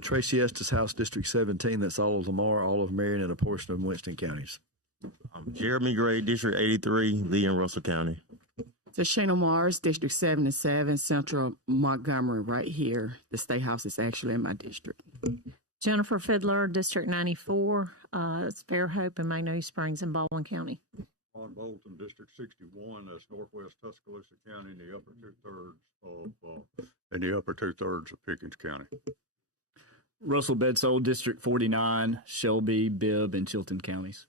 Tracy Estes House, District 17. That's all of Lamar, all of Marion, and a portion of Winston counties. Jeremy Gray, District 83, Lee and Russell County. So Shana Mars, District 77, Central Montgomery, right here. The State House is actually in my district. Jennifer Fiddler, District 94, it's Fairhope and Magnolia Springs in Baldwin County. Ron Bolton, District 61, that's Northwest Tuscaloosa County, in the upper two-thirds of Pickens County. Russell Bedsole, District 49, Shelby, Bibb, and Chilton counties.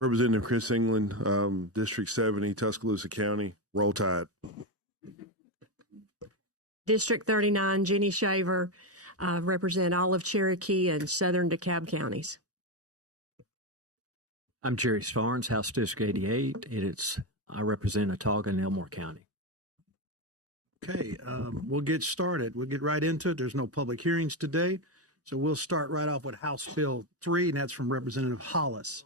Representative Chris England, District 70, Tuscaloosa County. Roll Tide. District 39, Jenny Shaver, represent all of Cherokee and southern DeKalb counties. I'm Jerry Starnes, House District 88. I represent Autauga and Elmore County. Okay, we'll get started. We'll get right into it. There's no public hearings today, so we'll start right off with House Bill 3, and that's from Representative Hollis.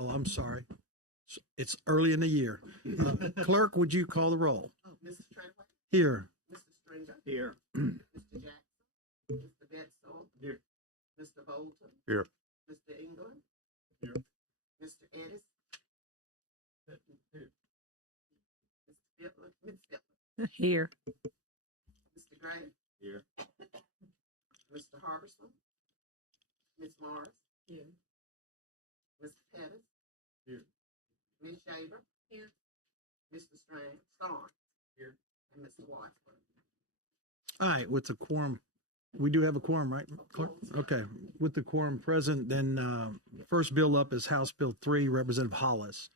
Oh, I'm sorry. It's early in the year. Clerk, would you call the roll? Oh, Mrs. Treadway? Here. Mr. Stringer? Here. Mr. Jackson? Mr. Bedsole? Here. Mr. Bolton? Here. Mr. England? Here. Mr. Edis? Here. Mr. Fiddler? Ms. Fiddler? Here. Mr. Gray? Here. Mr. Harbison? Ms. Morris? Here. Mr. Pettis? Here. Ms. Shaver? Here. Mr. Starnes? Here. And Mr. Wadsworth? All right, with the quorum, we do have a quorum, right, Clerk? Okay, with the quorum present, then first bill up is House Bill 3, Representative Hollis.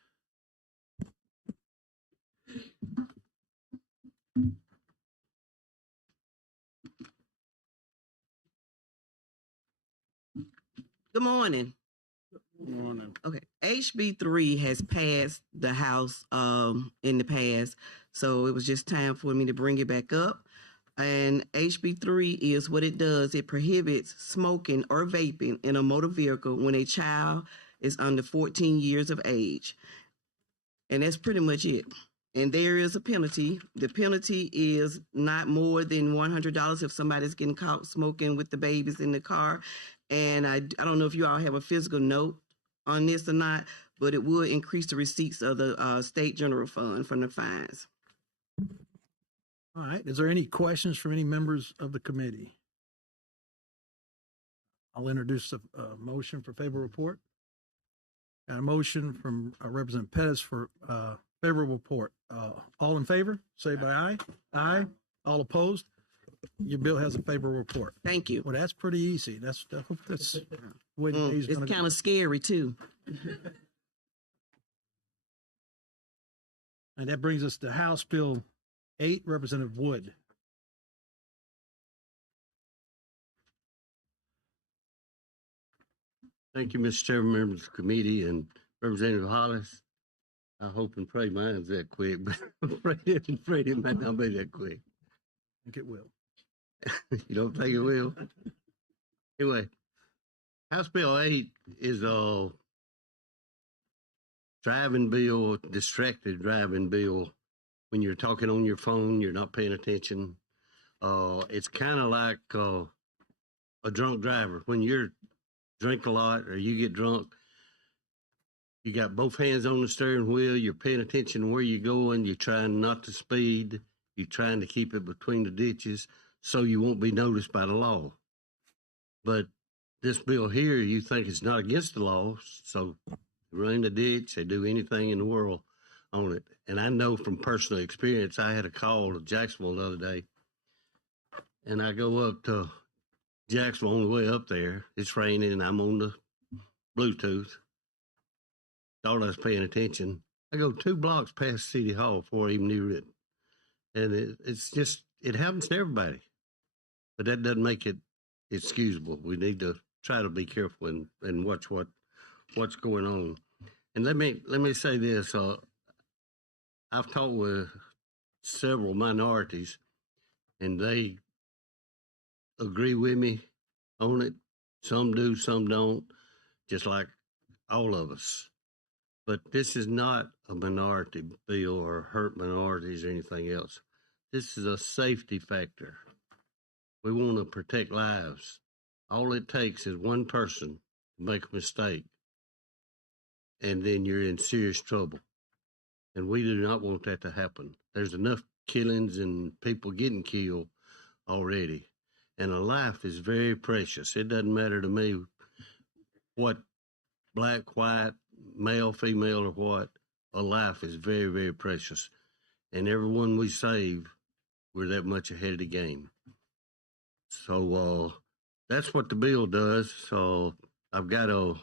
Good morning. Good morning. Okay, HB 3 has passed the House in the past, so it was just time for me to bring it back up. And HB 3 is what it does. It prohibits smoking or vaping in a motor vehicle when a child is under 14 years of age. And that's pretty much it. And there is a penalty. The penalty is not more than $100 if somebody's getting caught smoking with the babies in the car. And I don't know if you all have a physical note on this or not, but it would increase the receipts of the state general fund from the fines. All right, is there any questions from any members of the committee? I'll introduce a motion for favorable report. And a motion from Representative Pettis for favorable report. All in favor, say by aye. Aye. All opposed? Your bill has a favorable report. Thank you. Well, that's pretty easy. That's the way the day's it's gonna kind of scary too. And that brings us to House Bill 8, Representative Wood. Thank you, Mr. Chairman, members of the committee, and Representative Hollis. I hope and pray mine's that quick, but I'm afraid it might not be that quick. I think it will. You don't think it will? Anyway, House Bill 8 is a driving bill, distracted driving bill. When you're talking on your phone, you're not paying attention. It's kind of like a drunk driver. When you're drink a lot or you get drunk, you got both hands on the steering wheel, you're paying attention where you're going, you're trying not to speed, you're trying to keep it between the ditches so you won't be noticed by the law. But this bill here, you think it's not against the law, so they run the ditch, they do anything in the world on it. And I know from personal experience, I had a call to Jacksonville the other day, and I go up to Jacksonville on the way up there. It's raining, and I'm on the Bluetooth. Thought I was paying attention. I go 2 blocks past City Hall before I even knew it. And it's just, it happens to everybody. But that doesn't make it excusable. We need to try to be careful and watch what's going on. And let me say this. I've talked with several minorities, and they agree with me on it. Some do, some don't, just like all of us. But this is not a minority bill or hurt minorities or anything else. This is a safety factor. We want to protect lives. All it takes is one person to make a mistake, and then you're in serious trouble. And we do not want that to happen. There's enough killings and people getting killed already. And a life is very precious. It doesn't matter to me what black, white, male, female, or what. A life is very, very precious. And everyone we save, we're that much ahead of the game. So that's what the bill does. So I've got a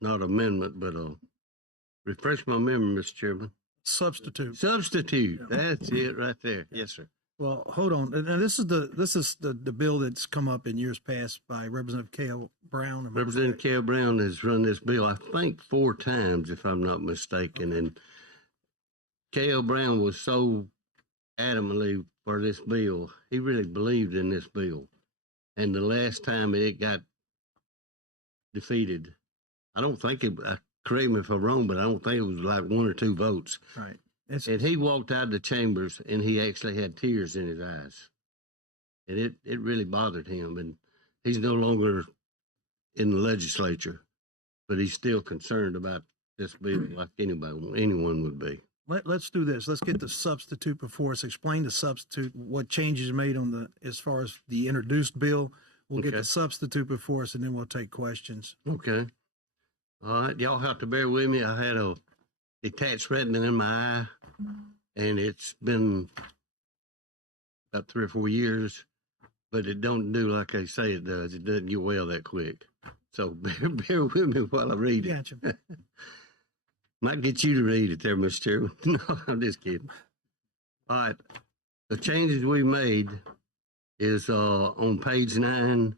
not amendment, but refresh my memory, Mr. Chairman. Substitute. Substitute. That's it right there. Yes, sir. Well, hold on. And this is the bill that's come up in years past by Representative Cale Brown. Representative Cale Brown has run this bill, I think, 4 times, if I'm not mistaken. And Cale Brown was so adamantly for this bill. He really believed in this bill. And the last time it got defeated, I don't think it, correct me if I'm wrong, but I don't think it was like 1 or 2 votes. Right. And he walked out of the chambers and he actually had tears in his eyes. And it really bothered him. And he's no longer in the legislature, but he's still concerned about this bill like anyone would be. Let's do this. Let's get the substitute before us. Explain the substitute, what changes made on as far as the introduced bill. We'll get the substitute before us, and then we'll take questions. Okay. All right. Y'all have to bear with me. I had a detached retina in my eye, and it's been about 3 or 4 years, but it don't do like they say it does. It doesn't get well that quick. So bear with me while I read it. Gotcha. Might get you to read it there, Mr. Chairman. No, I'm just kidding. All right. The changes we made is on page 9,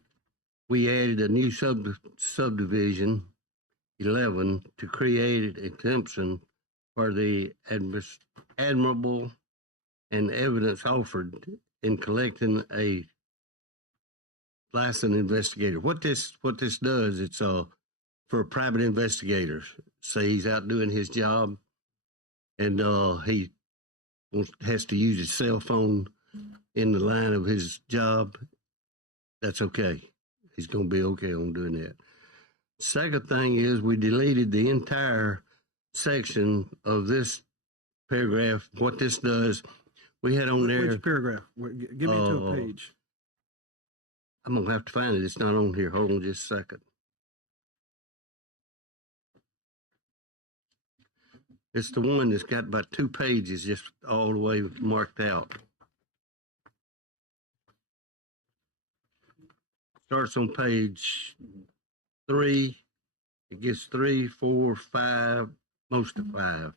we added a new subdivision 11 to create an exemption for the admirable and evidence offered in collecting a licensed investigator. What this does, it's for private investigators. Say he's out doing his job and he has to use his cell phone in the line of his job. That's okay. He's going to be okay on doing that. Second thing is we deleted the entire section of this paragraph. What this does, we had on there. Which paragraph? Give me to a page. I'm going to have to find it. It's not on here. Hold on just a second. It's the one that's got about 2 pages just all the way marked out. Starts on page 3. It gets 3, 4, 5, most of 5.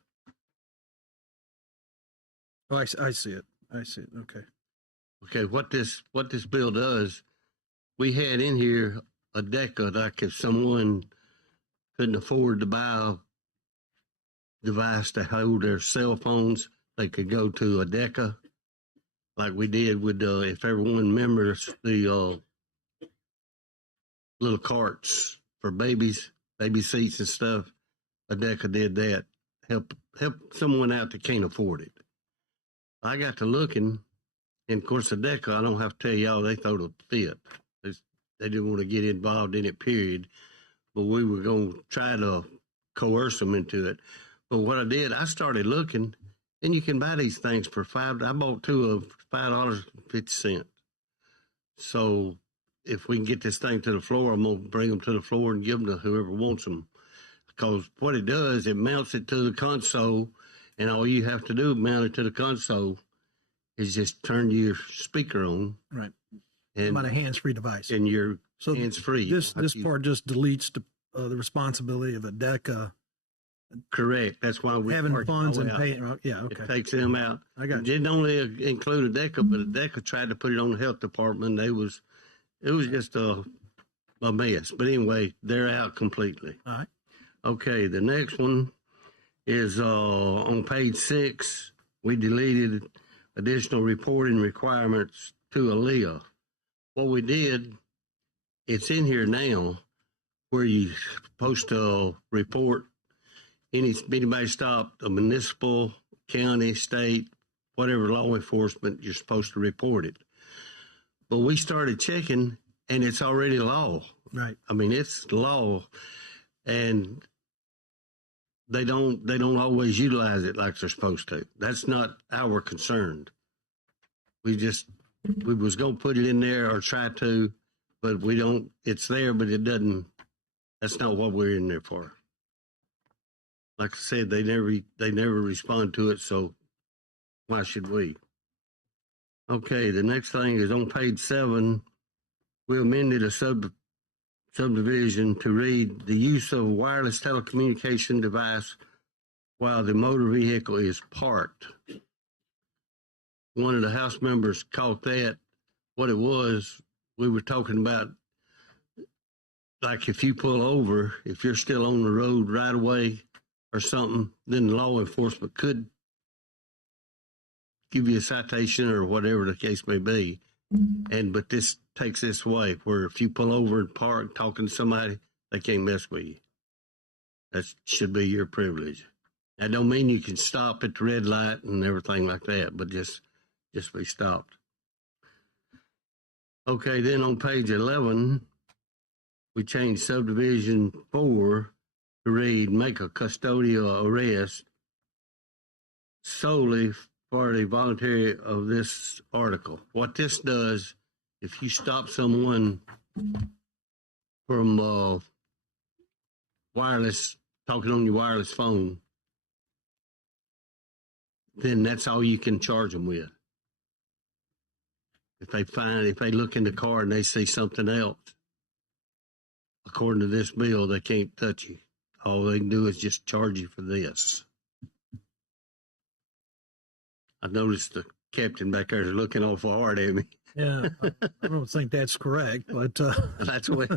Oh, I see it. I see it. Okay. Okay, what this bill does, we had in here a DECA, like if someone couldn't afford to buy a device to hold their cell phones, they could go to a DECA, like we did with if everyone remembers the little carts for baby seats and stuff. A DECA did that, help someone out that can't afford it. I got to looking, and of course the DECA, I don't have to tell y'all, they throw the fit. They didn't want to get involved in it, period. But we were going to try to coerce them into it. But what I did, I started looking, and you can buy these things for $5. I bought 2 of $5.50. So if we can get this thing to the floor, I'm going to bring them to the floor and give them to whoever wants them. Because what it does, it mounts it to the console, and all you have to do to mount it to the console is just turn your speaker on. Right. And about a hands-free device. And you're hands-free. This part just deletes the responsibility of a DECA. Correct. That's why we having funds and paying. Yeah, okay. It takes them out. I got you. It didn't only include a DECA, but a DECA tried to put it on the health department. It was just a mess. But anyway, they're out completely. All right. Okay, the next one is on page 6. We deleted additional reporting requirements to ALEA. What we did, it's in here now, where you're supposed to report anybody stopped a municipal county, state, whatever law enforcement, you're supposed to report it. But we started checking, and it's already law. Right. I mean, it's law, and they don't always utilize it like they're supposed to. That's not our concern. We was gonna put it in there or try to, but we don't. It's there, but it doesn't. That's not what we're in there for. Like I said, they never respond to it, so why should we? Okay, the next thing is on page 7. We amended a subdivision to read the use of a wireless telecommunication device while the motor vehicle is parked. One of the House members caught that. What it was, we were talking about, like if you pull over, if you're still on the road right away or something, then law enforcement could give you a citation or whatever the case may be. But this takes this away, where if you pull over and park talking to somebody, they can't mess with you. That should be your privilege. That don't mean you can stop at the red light and everything like that, but just be stopped. Okay, then on page 11, we changed subdivision 4 to read, make a custodial arrest solely for the voluntary of this article. What this does, if you stop someone from wireless, talking on your wireless phone, then that's all you can charge them with. If they look in the car and they see something else, according to this bill, they can't touch you. All they can do is just charge you for this. I noticed the captain back there is looking awful hard at me. Yeah, I don't think that's correct, but that's what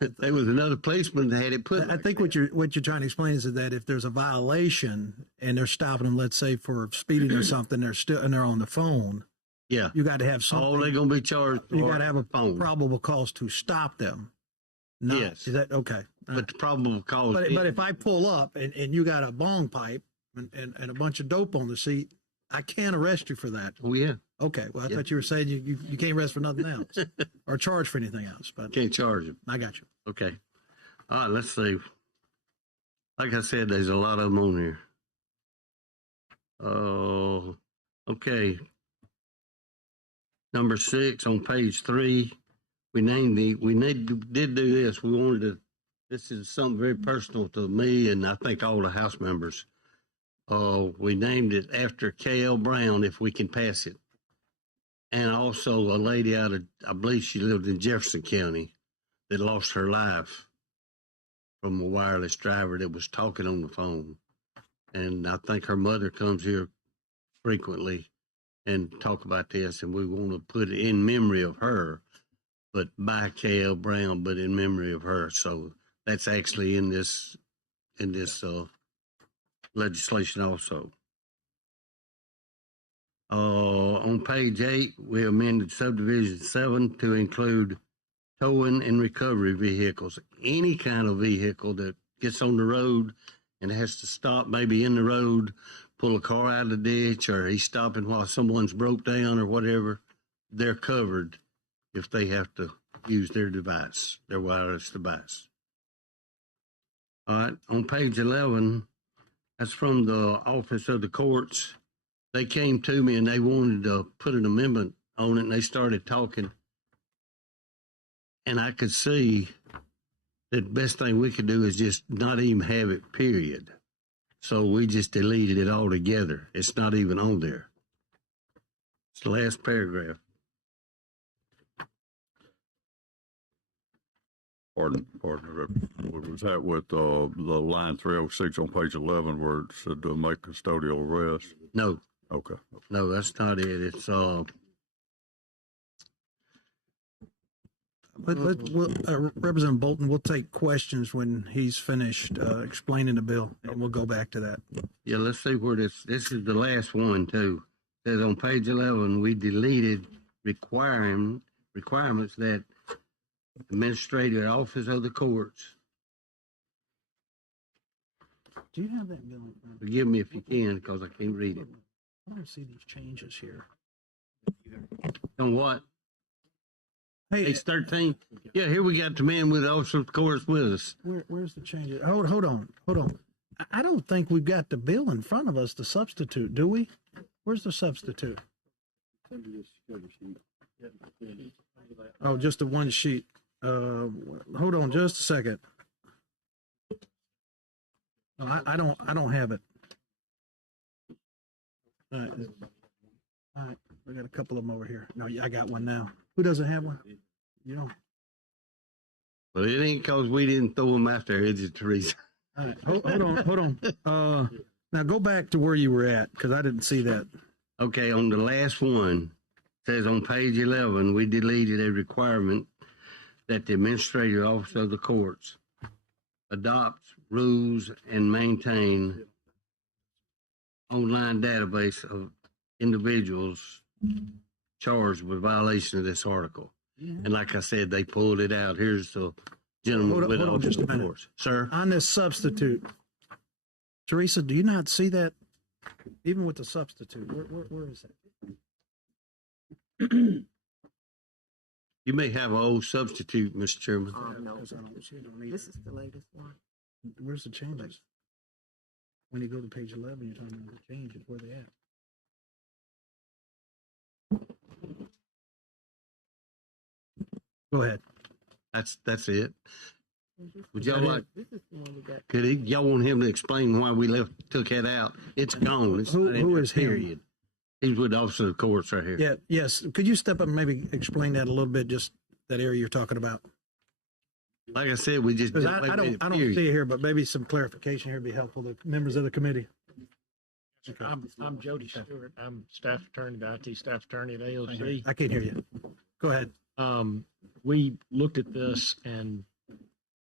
there was another policeman that had it put. I think what you're trying to explain is that if there's a violation and they're stopping them, let's say for speeding or something, they're on the phone. Yeah, you got to have something. All they're going to be charged. You got to have a phone. Probable cause to stop them. Yes, is that okay? But the probable cause. But if I pull up and you got a bong pipe and a bunch of dope on the seat, I can't arrest you for that. Oh yeah. Okay. Well, I thought you were saying you can't arrest for nothing else or charge for anything else. But can't charge them. I got you. Okay. All right. Let's see. Like I said, there's a lot of them on here. Okay. Number 6 on page 3. We did do this. We wanted to. This is something very personal to me, and I think all the House members. We named it after K.L. Brown, if we can pass it. And also a lady out of, I believe she lived in Jefferson County, that lost her life from a wireless driver that was talking on the phone. And I think her mother comes here frequently and talk about this, and we want to put it in memory of her, but by K.L. Brown, but in memory of her. So that's actually in this legislation also. On page 8, we amended subdivision 7 to include towing and recovery vehicles. Any kind of vehicle that gets on the road and has to stop maybe in the road, pull a car out of the ditch, or he's stopping while someone's broke down or whatever, they're covered if they have to use their device, their wireless device. All right, on page 11, that's from the Office of the Courts. They came to me and they wanted to put an amendment on it, and they started talking. And I could see that the best thing we could do is just not even have it, period. So we just deleted it altogether. It's not even on there. It's the last paragraph. Pardon. Was that with the line 306 on page 11 where it said to make custodial arrest? No. Okay. No, that's not it. It's Representative Bolton, we'll take questions when he's finished explaining the bill, and we'll go back to that. Yeah, let's see where this is the last one too. It says on page 11, we deleted requirements that Administrative Office of the Courts Do you have that bill in front of you? Forgive me if you can, because I can't read it. I don't see these changes here. On what? Hey, Page 13? Yeah, here we got the man with the officer of course with us. where's the changes? Hold on. I don't think we've got the bill in front of us to substitute, do we? Where's the substitute? Oh, just the one sheet. Hold on just a second. No, I don't have it. All right. We got a couple of them over here. No, I got one now. Who doesn't have one? You know. But it ain't because we didn't throw them out there, is it, Teresa? All right. Hold on. Now go back to where you were at, because I didn't see that. Okay, on the last one, it says on page 11, we deleted a requirement that the administrative officer of the courts adopt rules and maintain online database of individuals charged with violation of this article. And like I said, they pulled it out. Here's the gentleman with hold on just a minute. course. Sir? On this substitute, Teresa, do you not see that? Even with the substitute, where is that? You may have an old substitute, Mr. Chairman. No, this is the latest one. Where's the changes? When you go to page 11, you're talking about the changes. Where they at? Go ahead. That's it. Would y'all like? This is the one we got. Y'all want him to explain why we took that out? It's gone. It's Who is him? period. He's with the officer of the courts right here. Yeah. Yes. Could you step up and maybe explain that a little bit? Just that area you're talking about. Like I said, we just. Because I don't see it here, but maybe some clarification here would be helpful to members of the committee. Okay. I'm Jody Stewart. I'm staff attorney, the IT staff attorney at AOC. I can't hear you. Go ahead. We looked at this and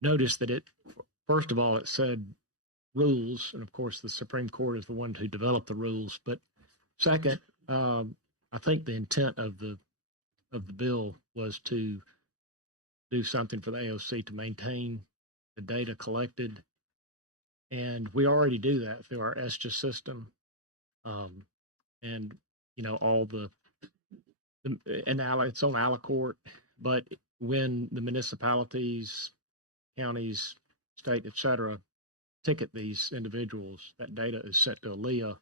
noticed that first of all, it said rules. And of course, the Supreme Court is the one who developed the rules. But second, I think the intent of the bill was to do something for the AOC to maintain the data collected. And we already do that through our ESTA system. And, all it's on Alicourt, but when the municipalities, counties, state, et cetera, ticket these individuals, that data is sent to ALEA,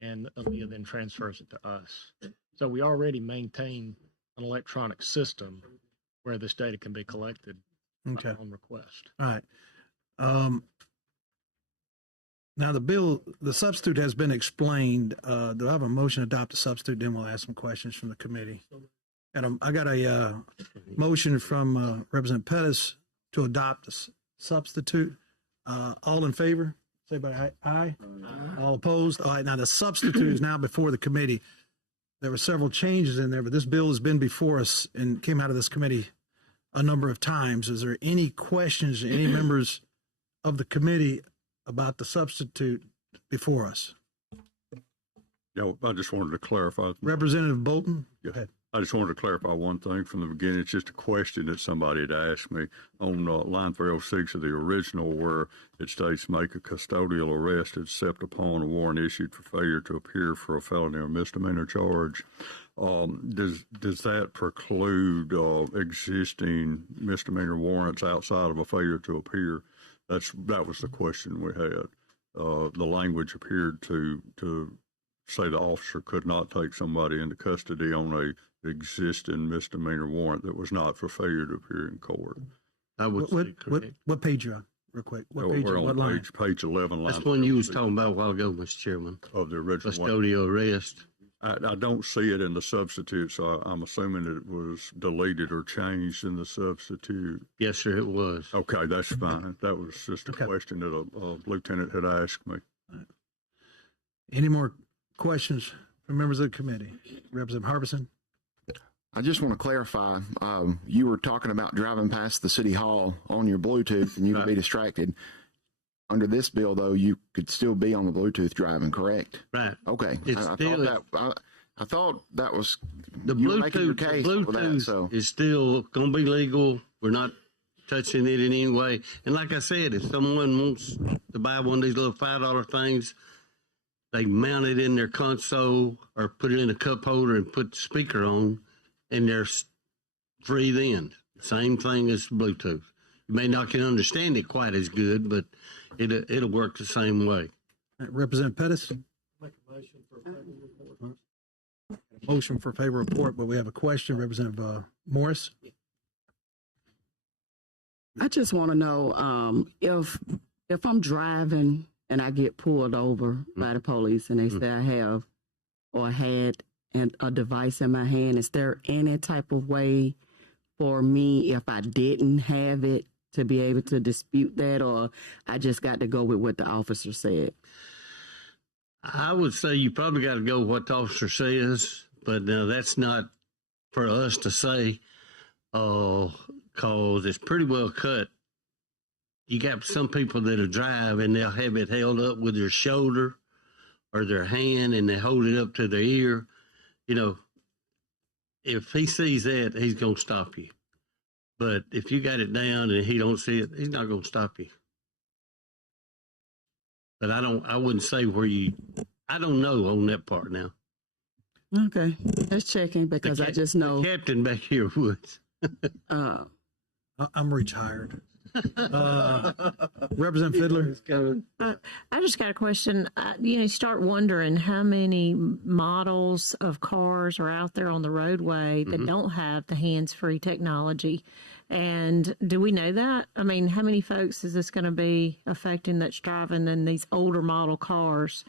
and ALEA then transfers it to us. So we already maintain an electronic system where this data can be collected on request. All right. Now the substitute has been explained. Do I have a motion to adopt the substitute? Then we'll ask some questions from the committee. And I got a motion from Representative Pettis to adopt the substitute. All in favor? Say by aye. All opposed? All right. Now the substitute is now before the committee. There were several changes in there, but this bill has been before us and came out of this committee a number of times. Is there any questions, any members of the committee about the substitute before us? Yeah, I just wanted to clarify. Representative Bolton, go ahead. I just wanted to clarify one thing from the beginning. It's just a question that somebody had asked me on line 306 of the original, where it states make a custodial arrest except upon a warrant issued for failure to appear for a felony or misdemeanor charge. Does that preclude existing misdemeanor warrants outside of a failure to appear? That was the question we had. The language appeared to say the officer could not take somebody into custody on a existing misdemeanor warrant that was not for failure to appear in court. What page are you on, real quick? What page? We're what on line? page 11. That's one you was talking about a while ago, Mr. Chairman. Of the original custodial arrest. I don't see it in the substitute, so I'm assuming that it was deleted or changed in the substitute. Yes, sir, it was. Okay, that's fine. That was just a question that a lieutenant had asked me. Any more questions from members of the committee? Representative Harbison? I just want to clarify, you were talking about driving past the city hall on your Bluetooth and you could be distracted. Under this bill, though, you could still be on the Bluetooth driving, correct? Right. Okay. I thought that was the Bluetooth. The Bluetooth is still going to be legal. We're not touching it in any way. And like I said, if someone wants to buy one of these little $5 things, they mount it in their console or put it in a cup holder and put the speaker on, and they're free then. Same thing as Bluetooth. You may not can understand it quite as good, but it'll work the same way. Representative Pettis? Motion for favor report, but we have a question. Representative Morris? I just want to know if I'm driving and I get pulled over by the police and they say I have or had a device in my hand, is there any type of way for me, if I didn't have it, to be able to dispute that, or I just got to go with what the officer said? I would say you probably got to go with what the officer says, but now that's not for us to say, cause it's pretty well cut. You got some people that'll drive and they'll have it held up with their shoulder or their hand and they hold it up to their ear. You know, if he sees that, he's going to stop you. But if you got it down and he don't see it, he's not going to stop you. But I wouldn't say I don't know on that part now. Okay, just checking because I just know. The captain back here would. I'm retired. Representative Fiddler? I just got a question. You start wondering how many models of cars are out there on the roadway that don't have the hands-free technology. And do we know that? I mean, how many folks is this going to be affecting that's driving in these older model cars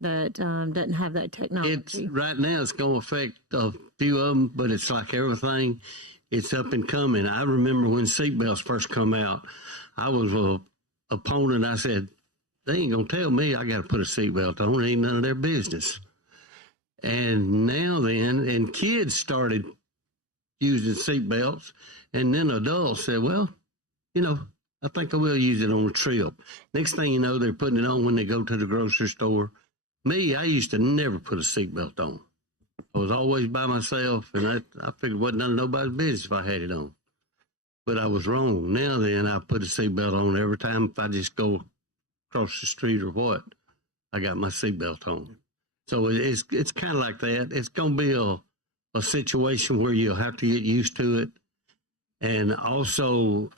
that doesn't have that technology? Right now, it's going to affect a few of them, but it's like everything. It's up and coming. I remember when seatbelts first come out, I was an opponent. I said, they ain't going to tell me I got to put a seatbelt on. It ain't none of their business. And now then, and kids started using seatbelts, and then adults said, well, I think I will use it on a trip. Next thing you know, they're putting it on when they go to the grocery store. Me, I used to never put a seatbelt on. I was always by myself, and I figured it wasn't none of nobody's business if I had it on. But I was wrong. Now then, I put a seatbelt on every time if I just go across the street or what. I got my seatbelt on. So it's kind of like that. It's going to be a situation where you'll have to get used to it. And also,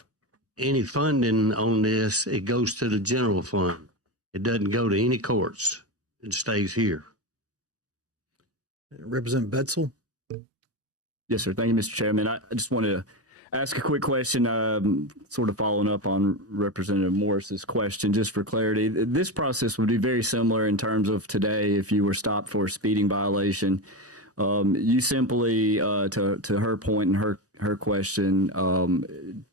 any funding on this, it goes to the general fund. It doesn't go to any courts. It stays here. Representative Betzel? Yes, sir. Thank you, Mr. Chairman. I just want to ask a quick question, sort of following up on Representative Morris's question, just for clarity. This process would be very similar in terms of today if you were stopped for a speeding violation. You simply, to her point and her question,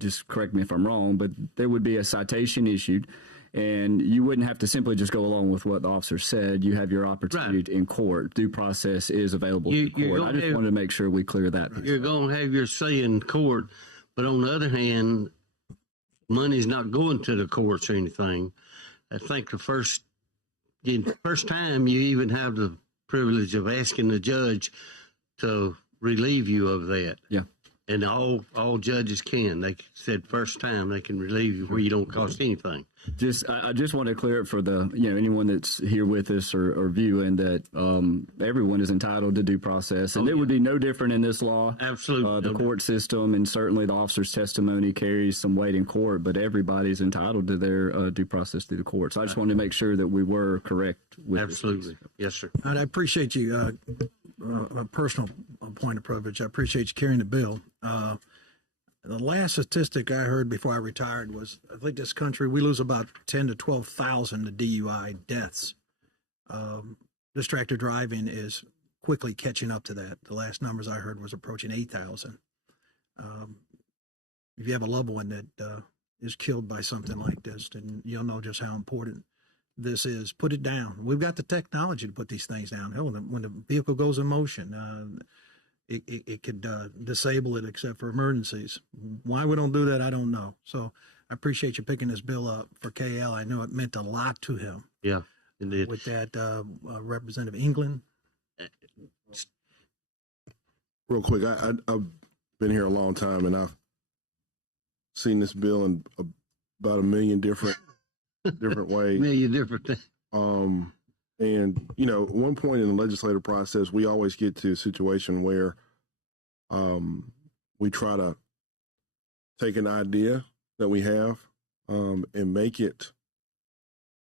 just correct me if I'm wrong, but there would be a citation issued. And you wouldn't have to simply just go along with what the officer said. You have your opportunity in court. Due process is available to court. I just wanted to make sure we clear that. You're going to have your say in court, but on the other hand, money's not going to the courts or anything. I think the first time you even have the privilege of asking the judge to relieve you of that. Yeah. And all judges can. They said first time they can relieve you where you don't cost anything. I just want to clear it for the anyone that's here with us or viewing that everyone is entitled to due process, and it would be no different in this law. Absolutely, the court system and certainly the officer's testimony carries some weight in court, but everybody's entitled to their due process through the courts. I just wanted to make sure that we were correct with absolutely. Yes, sir. I appreciate you. A personal point of privilege. I appreciate you carrying the bill. The last statistic I heard before I retired was, I think this country, we lose about 10 to 12,000 to DUI deaths. Distracted driving is quickly catching up to that. The last numbers I heard was approaching 8,000. If you have a loved one that is killed by something like this, then you'll know just how important this is. Put it down. We've got the technology to put these things down. Hell, when the vehicle goes in motion, it could disable it except for emergencies. Why we don't do that, I don't know. So I appreciate you picking this bill up for KL. I know it meant a lot to him. Yeah, indeed. With that, Representative England. Real quick, I've been here a long time, and seen this bill in about a million different ways. Million different things. And you know, at one point in the legislative process, we always get to a situation where we try to take an idea that we have and make it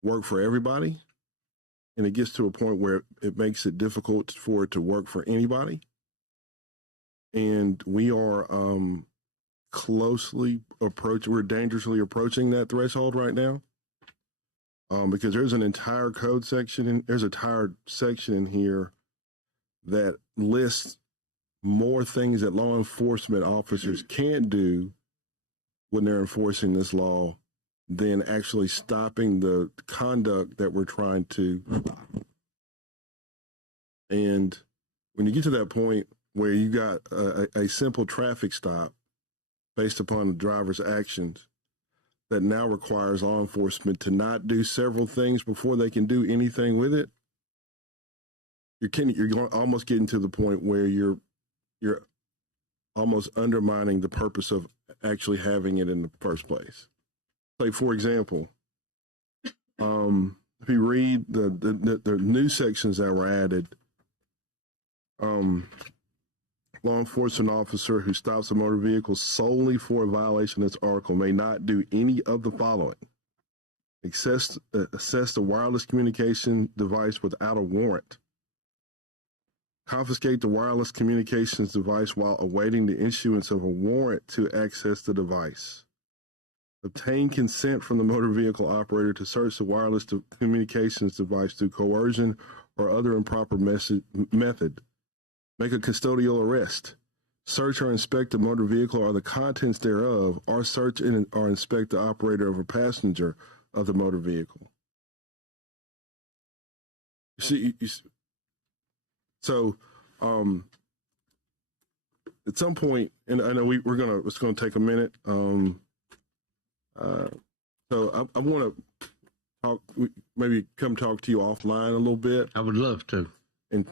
work for everybody. And it gets to a point where it makes it difficult for it to work for anybody. And we are we're dangerously approaching that threshold right now. Because there's an entire code section, there's a entire section in here that lists more things that law enforcement officers can't do when they're enforcing this law than actually stopping the conduct that we're trying to stop. And when you get to that point where you got a simple traffic stop based upon the driver's actions, that now requires law enforcement to not do several things before they can do anything with it, you're almost getting to the point where you're almost undermining the purpose of actually having it in the first place. Like, for example, if you read the new sections that were added, law enforcement officer who stops a motor vehicle solely for a violation of this article may not do any of the following: assess the wireless communication device without a warrant, confiscate the wireless communications device while awaiting the issuance of a warrant to access the device, obtain consent from the motor vehicle operator to search the wireless communications device through coercion or other improper method, make a custodial arrest, search or inspect the motor vehicle or the contents thereof, or search or inspect the operator of a passenger of the motor vehicle. So at some point, and I know it's gonna take a minute. So I want to talk, maybe come talk to you offline a little bit. I would love to, and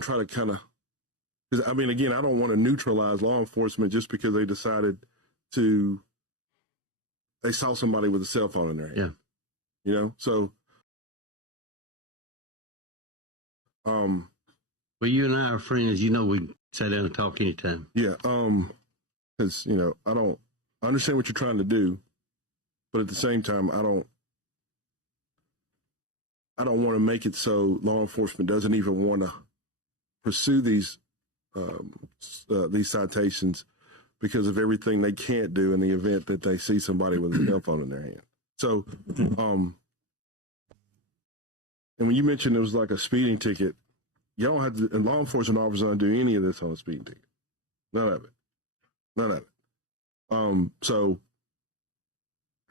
try to kind of, because I mean, again, I don't want to neutralize law enforcement just because they decided they saw somebody with a cell phone in their hand. Yeah. You know, so. Well, you and I are friends. You know, we sit down and talk anytime. Yeah. Because, you know, I understand what you're trying to do, but at the same time, I don't want to make it so law enforcement doesn't even want to pursue these citations because of everything they can't do in the event that they see somebody with a cell phone in their hand. So, and when you mentioned it was like a speeding ticket, you don't have to, and law enforcement officers don't do any of this on a speeding ticket. None of it. So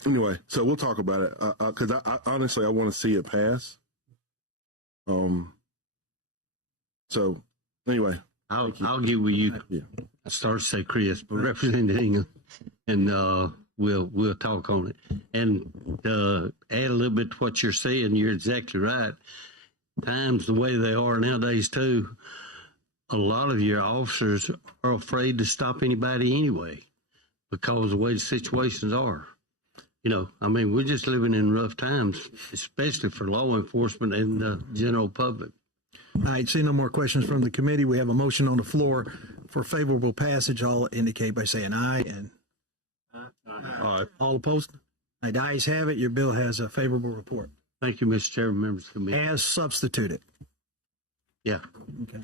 anyway, so we'll talk about it because I honestly, I want to see it pass. So anyway, I'll get with you. Yeah. I started to say Chris, but Representative Hingham, and we'll talk on it. And add a little bit to what you're saying, you're exactly right. Times the way they are nowadays too, a lot of your officers are afraid to stop anybody anyway because of the way the situations are. You know, I mean, we're just living in rough times, especially for law enforcement and the general public. All right, see no more questions from the committee. We have a motion on the floor for favorable passage. All indicate by saying aye. And all opposed? The ayes have it. Your bill has a favorable report. Thank you, Mr. Chairman, members of the committee. As substituted. Yeah. Okay.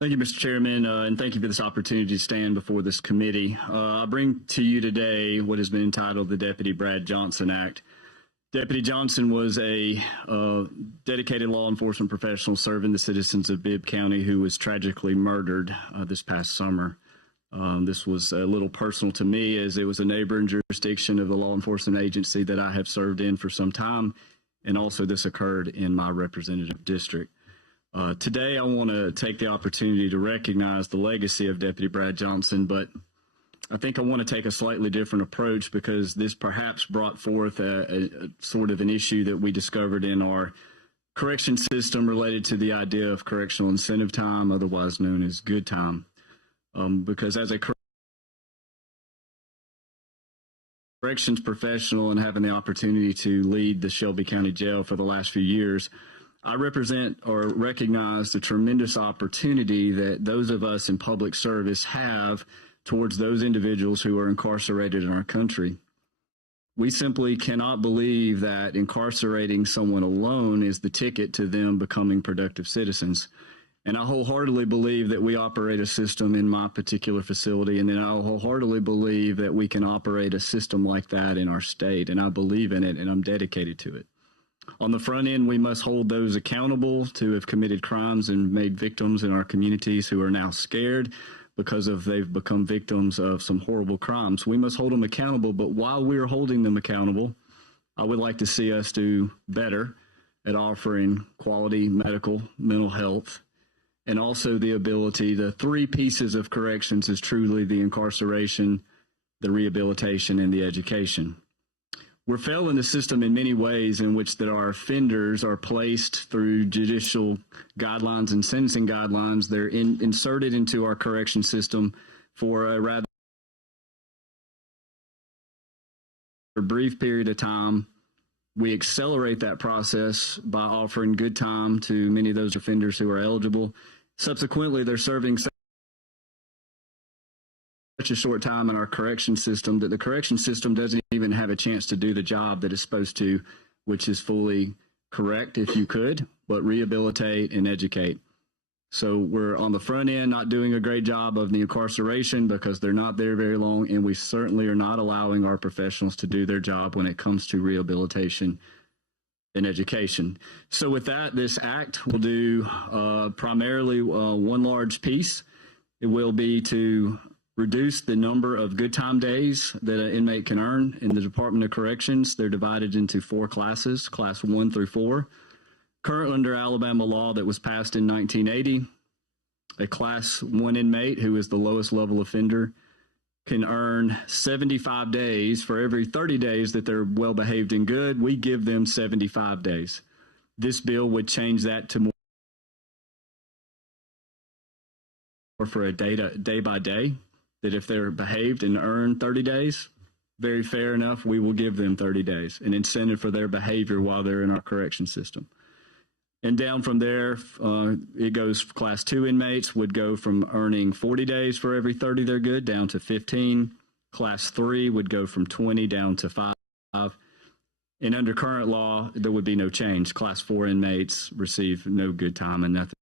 Thank you, Mr. Chairman, and thank you for this opportunity to stand before this committee. I bring to you today what has been entitled the Deputy Brad Johnson Act. Deputy Johnson was a dedicated law enforcement professional serving the citizens of Bibb County who was tragically murdered this past summer. This was a little personal to me as it was a neighboring jurisdiction of the law enforcement agency that I have served in for some time, and also this occurred in my representative district. Today, I want to take the opportunity to recognize the legacy of Deputy Brad Johnson, but I think I want to take a slightly different approach because this perhaps brought forth a sort of an issue that we discovered in our correction system related to the idea of correctional incentive time, otherwise known as good time. Because as a corrections professional and having the opportunity to lead the Shelby County Jail for the last few years, I represent or recognize the tremendous opportunity that those of us in public service have towards those individuals who are incarcerated in our country. We simply cannot believe that incarcerating someone alone is the ticket to them becoming productive citizens. And I wholeheartedly believe that we operate a system in my particular facility, and then I wholeheartedly believe that we can operate a system like that in our state, and I believe in it, and I'm dedicated to it. On the front end, we must hold those accountable to have committed crimes and made victims in our communities who are now scared because they've become victims of some horrible crimes. We must hold them accountable, but while we're holding them accountable, I would like to see us do better at offering quality medical, mental health, and also the ability, the three pieces of corrections is truly the incarceration, the rehabilitation, and the education. We're failing the system in many ways in which that our offenders are placed through judicial guidelines and sentencing guidelines. They're inserted into our correction system for a rather brief period of time. We accelerate that process by offering good time to many of those offenders who are eligible. Subsequently, they're serving such a short time in our correction system that the correction system doesn't even have a chance to do the job that it's supposed to, which is fully correct if you could, but rehabilitate and educate. So we're on the front end not doing a great job of the incarceration because they're not there very long, and we certainly are not allowing our professionals to do their job when it comes to rehabilitation and education. So with that, this act will do primarily one large piece. It will be to reduce the number of good time days that an inmate can earn in the Department of Corrections. They're divided into 4 classes, class 1 through 4. Currently under Alabama law that was passed in 1980, a class 1 inmate who is the lowest level offender can earn 75 days for every 30 days that they're well behaved and good. We give them 75 days. This bill would change that to more for a day by day, that if they're behaved and earn 30 days, very fair enough, we will give them 30 days, an incentive for their behavior while they're in our correction system. And down from there, it goes class 2 inmates would go from earning 40 days for every 30 they're good down to 15. Class 3 would go from 20 down to 5. And under current law, there would be no change. Class 4 inmates receive no good time and nothing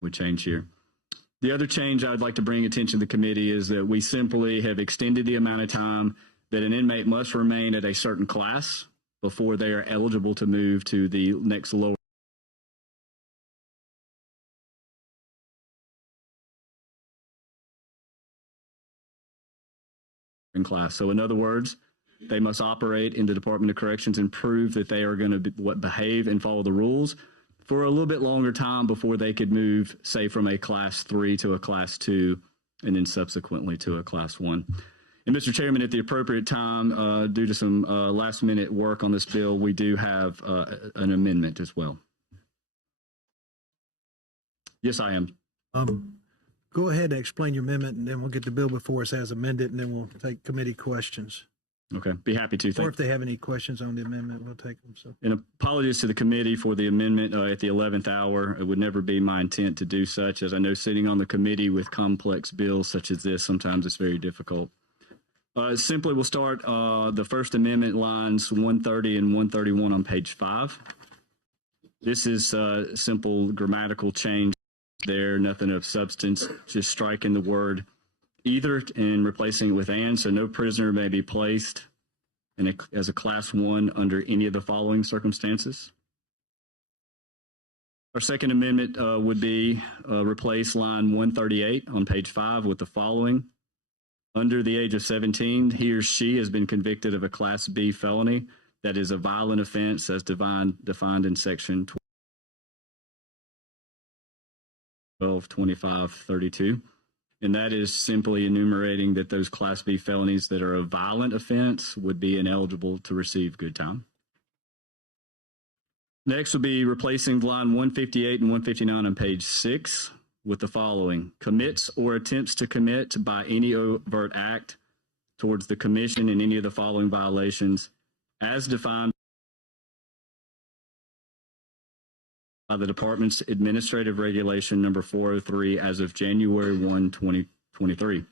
would change here. The other change I'd like to bring attention to the committee is that we simply have extended the amount of time that an inmate must remain at a certain class before they are eligible to move to the next lower class. So in other words, they must operate in the Department of Corrections and prove that they are going to behave and follow the rules for a little bit longer time before they could move, say, from a class 3 to a class 2 and then subsequently to a class 1. And Mr. Chairman, at the appropriate time, due to some last minute work on this bill, we do have an amendment as well. Yes, I am. Go ahead and explain your amendment, and then we'll get the bill before us as amended, and then we'll take committee questions. Okay, be happy to. Or if they have any questions on the amendment, we'll take them. So. And apologies to the committee for the amendment at the 11th hour. It would never be my intent to do such, as I know sitting on the committee with complex bills such as this, sometimes it's very difficult. Simply, we'll start the First Amendment lines 130 and 131 on page 5. This is a simple grammatical change there, nothing of substance, just striking the word either and replacing it with and, so no prisoner may be placed as a Class 1 under any of the following circumstances. Our second amendment would be replace line 138 on page 5 with the following. Under the age of 17, he or she has been convicted of a Class B felony that is a violent offense as defined in section 122532. And that is simply enumerating that those Class B felonies that are a violent offense would be ineligible to receive good time. Next will be replacing line 158 and 159 on page 6 with the following. Commits or attempts to commit by any overt act towards the commission in any of the following violations as defined by the Department's Administrative Regulation number 403 as of January 1, 2023.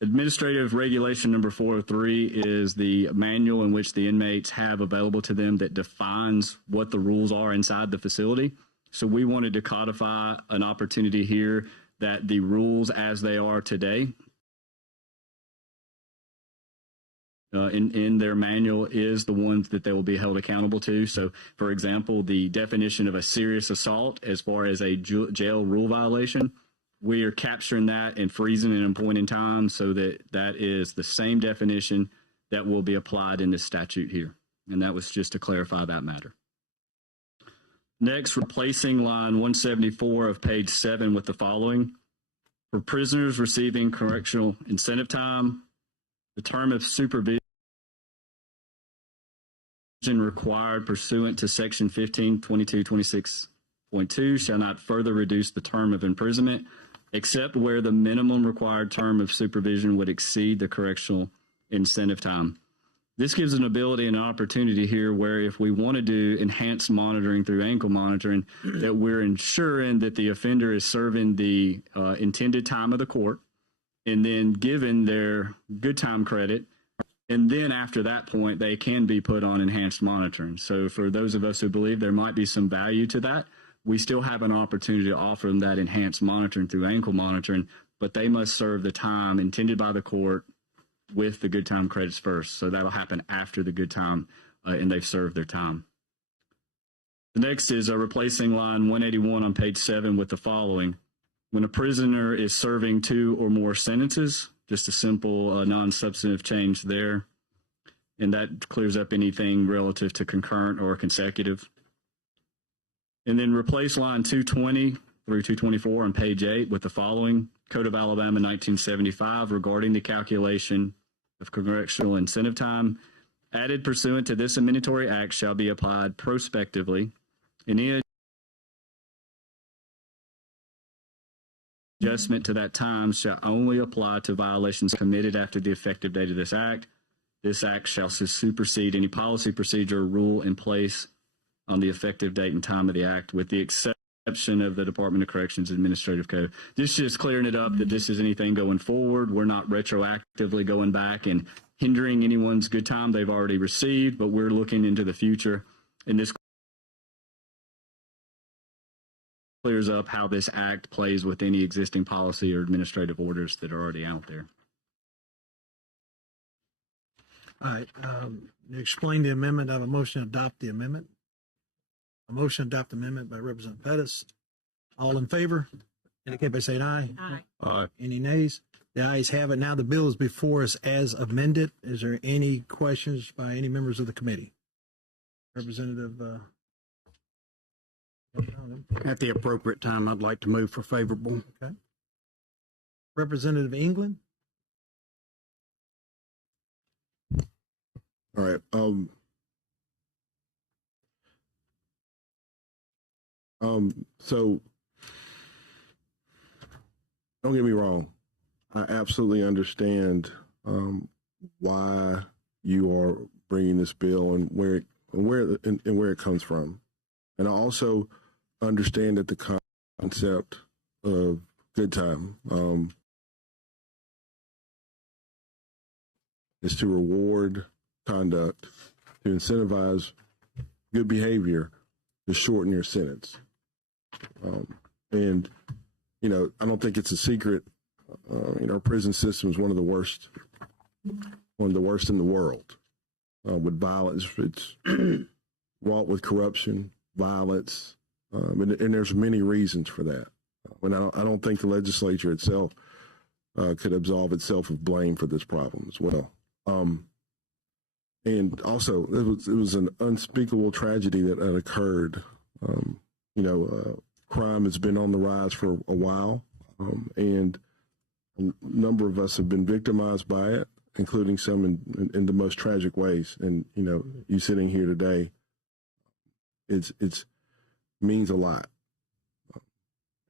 Administrative Regulation number 403 is the manual in which the inmates have available to them that defines what the rules are inside the facility. So we wanted to codify an opportunity here that the rules as they are today in their manual is the ones that they will be held accountable to. So, for example, the definition of a serious assault as far as a jail rule violation, we are capturing that and freezing it at a point in time so that that is the same definition that will be applied in this statute here. And that was just to clarify that matter. Next, replacing line 174 of page 7 with the following. For prisoners receiving correctional incentive time, the term of supervision required pursuant to section 152226.2 shall not further reduce the term of imprisonment except where the minimum required term of supervision would exceed the correctional incentive time. This gives an ability and an opportunity here where if we want to do enhanced monitoring through ankle monitoring, that we're ensuring that the offender is serving the intended time of the court and then given their good time credit. And then after that point, they can be put on enhanced monitoring. So for those of us who believe there might be some value to that, we still have an opportunity to offer them that enhanced monitoring through ankle monitoring, but they must serve the time intended by the court with the good time credits first. So that'll happen after the good time and they've served their time. The next is replacing line 181 on page 7 with the following. When a prisoner is serving 2 or more sentences, just a simple non-substantive change there. And that clears up anything relative to concurrent or consecutive. And then replace line 220 through 224 on page 8 with the following. Code of Alabama 1975 regarding the calculation of correctional incentive time added pursuant to this amendatory act shall be applied prospectively. Any adjustment to that time shall only apply to violations committed after the effective date of this act. This act shall supersede any policy, procedure, or rule in place on the effective date and time of the act, with the exception of the Department of Corrections Administrative Code. This is just clearing it up that this is anything going forward. We're not retroactively going back and hindering anyone's good time they've already received, but we're looking into the future. And this clears up how this act plays with any existing policy or administrative orders that are already out there. All right. Explain the amendment. I have a motion to adopt the amendment. A motion to adopt the amendment by Representative Pettis. All in favor? Indicate by saying aye. Aye. Aye. Any nays? The ayes have it. Now the bill is before us as amended. Is there any questions by any members of the committee? Representative At the appropriate time, I'd like to move for favorable. Okay. Representative England? All right. So don't get me wrong. I absolutely understand why you are bringing this bill and where it comes from, and I also understand that the concept of good time is to reward conduct, to incentivize good behavior, to shorten your sentence. And, you know, I don't think it's a secret. Our prison system is one of the worst in the world. with violence. It's wrought with corruption, violence, and there's many reasons for that. And I don't think the legislature itself could absolve itself of blame for this problem as well. And also, it was an unspeakable tragedy that occurred. Crime has been on the rise for a while, and a number of us have been victimized by it, including some in the most tragic ways. And you sitting here today, it's means a lot.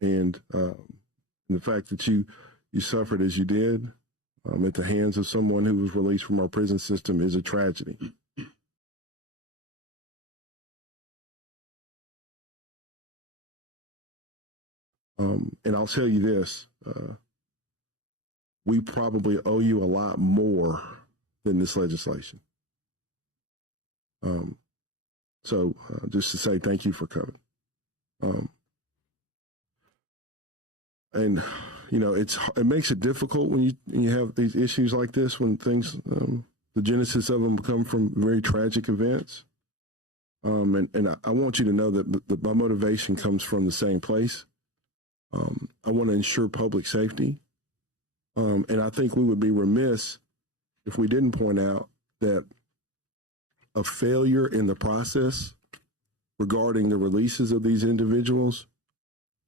And the fact that you suffered as you did at the hands of someone who was released from our prison system is a tragedy. And I'll tell you this, we probably owe you a lot more than this legislation. So just to say thank you for coming. And it makes it difficult when you have these issues like this, when things, the genesis of them come from very tragic events. And I want you to know that my motivation comes from the same place. I want to ensure public safety. And I think we would be remiss if we didn't point out that a failure in the process regarding the releases of these individuals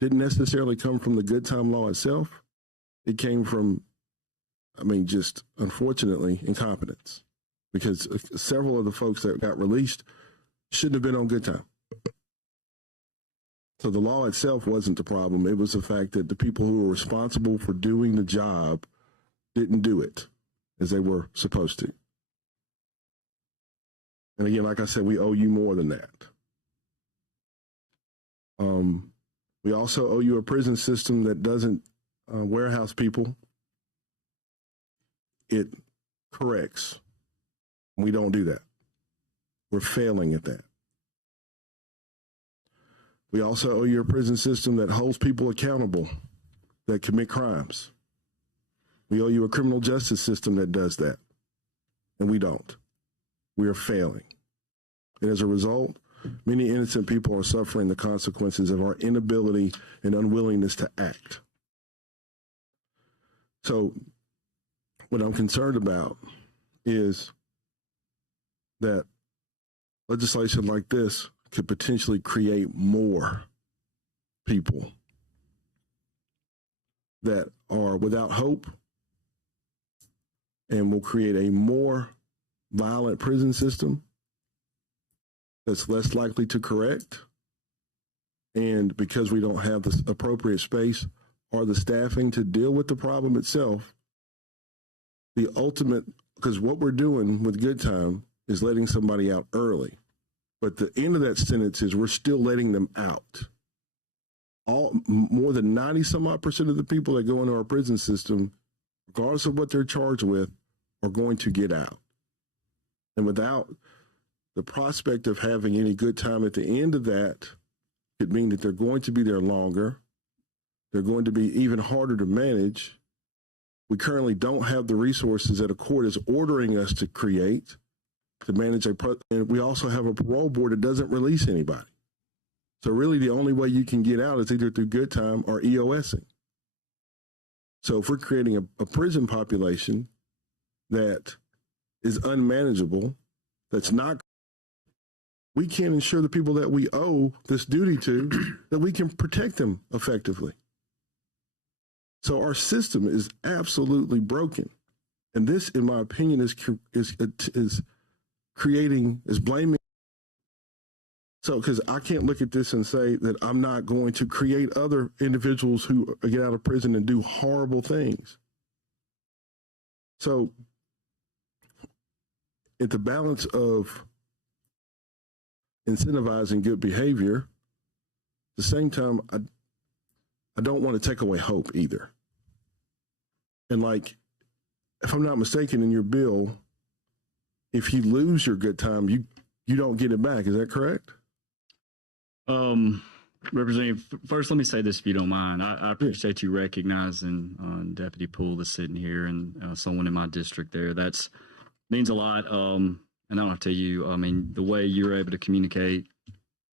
didn't necessarily come from the good time law itself. It came from, just unfortunately, incompetence, because several of the folks that got released shouldn't have been on good time. So the law itself wasn't the problem. It was the fact that the people who were responsible for doing the job didn't do it as they were supposed to. And again, like I said, we owe you more than that. We also owe you a prison system that doesn't warehouse people. It corrects. We don't do that. We're failing at that. We also owe you a prison system that holds people accountable that commit crimes. We owe you a criminal justice system that does that. And we don't. We are failing. And as a result, many innocent people are suffering the consequences of our inability and unwillingness to act. So what I'm concerned about is that legislation like this could potentially create more people that are without hope and will create a more violent prison system that's less likely to correct. And because we don't have the appropriate space or the staffing to deal with the problem itself, the ultimate, because what we're doing with good time is letting somebody out early. But the end of that sentence is we're still letting them out. More than 90% of the people that go into our prison system, regardless of what they're charged with, are going to get out. And without the prospect of having any good time at the end of that, could mean that they're going to be there longer. They're going to be even harder to manage. We currently don't have the resources that a court is ordering us to create to manage and we also have a parole board that doesn't release anybody. So really the only way you can get out is either through good time or EOSing. So if we're creating a prison population that is unmanageable, that's not, we can't ensure the people that we owe this duty to, that we can protect them effectively. So our system is absolutely broken. And this, in my opinion, is blaming. So, because I can't look at this and say that I'm not going to create other individuals who get out of prison and do horrible things. So, at the balance of incentivizing good behavior, at the same time, I don't want to take away hope either. And if I'm not mistaken, in your bill, if you lose your good time, you don't get it back. Is that correct? Representative, first, let me say this, if you don't mind. I appreciate you recognizing Deputy Poole that's sitting here and someone in my district there. That's means a lot. and I don't have to tell you, I mean, the way you're able to communicate,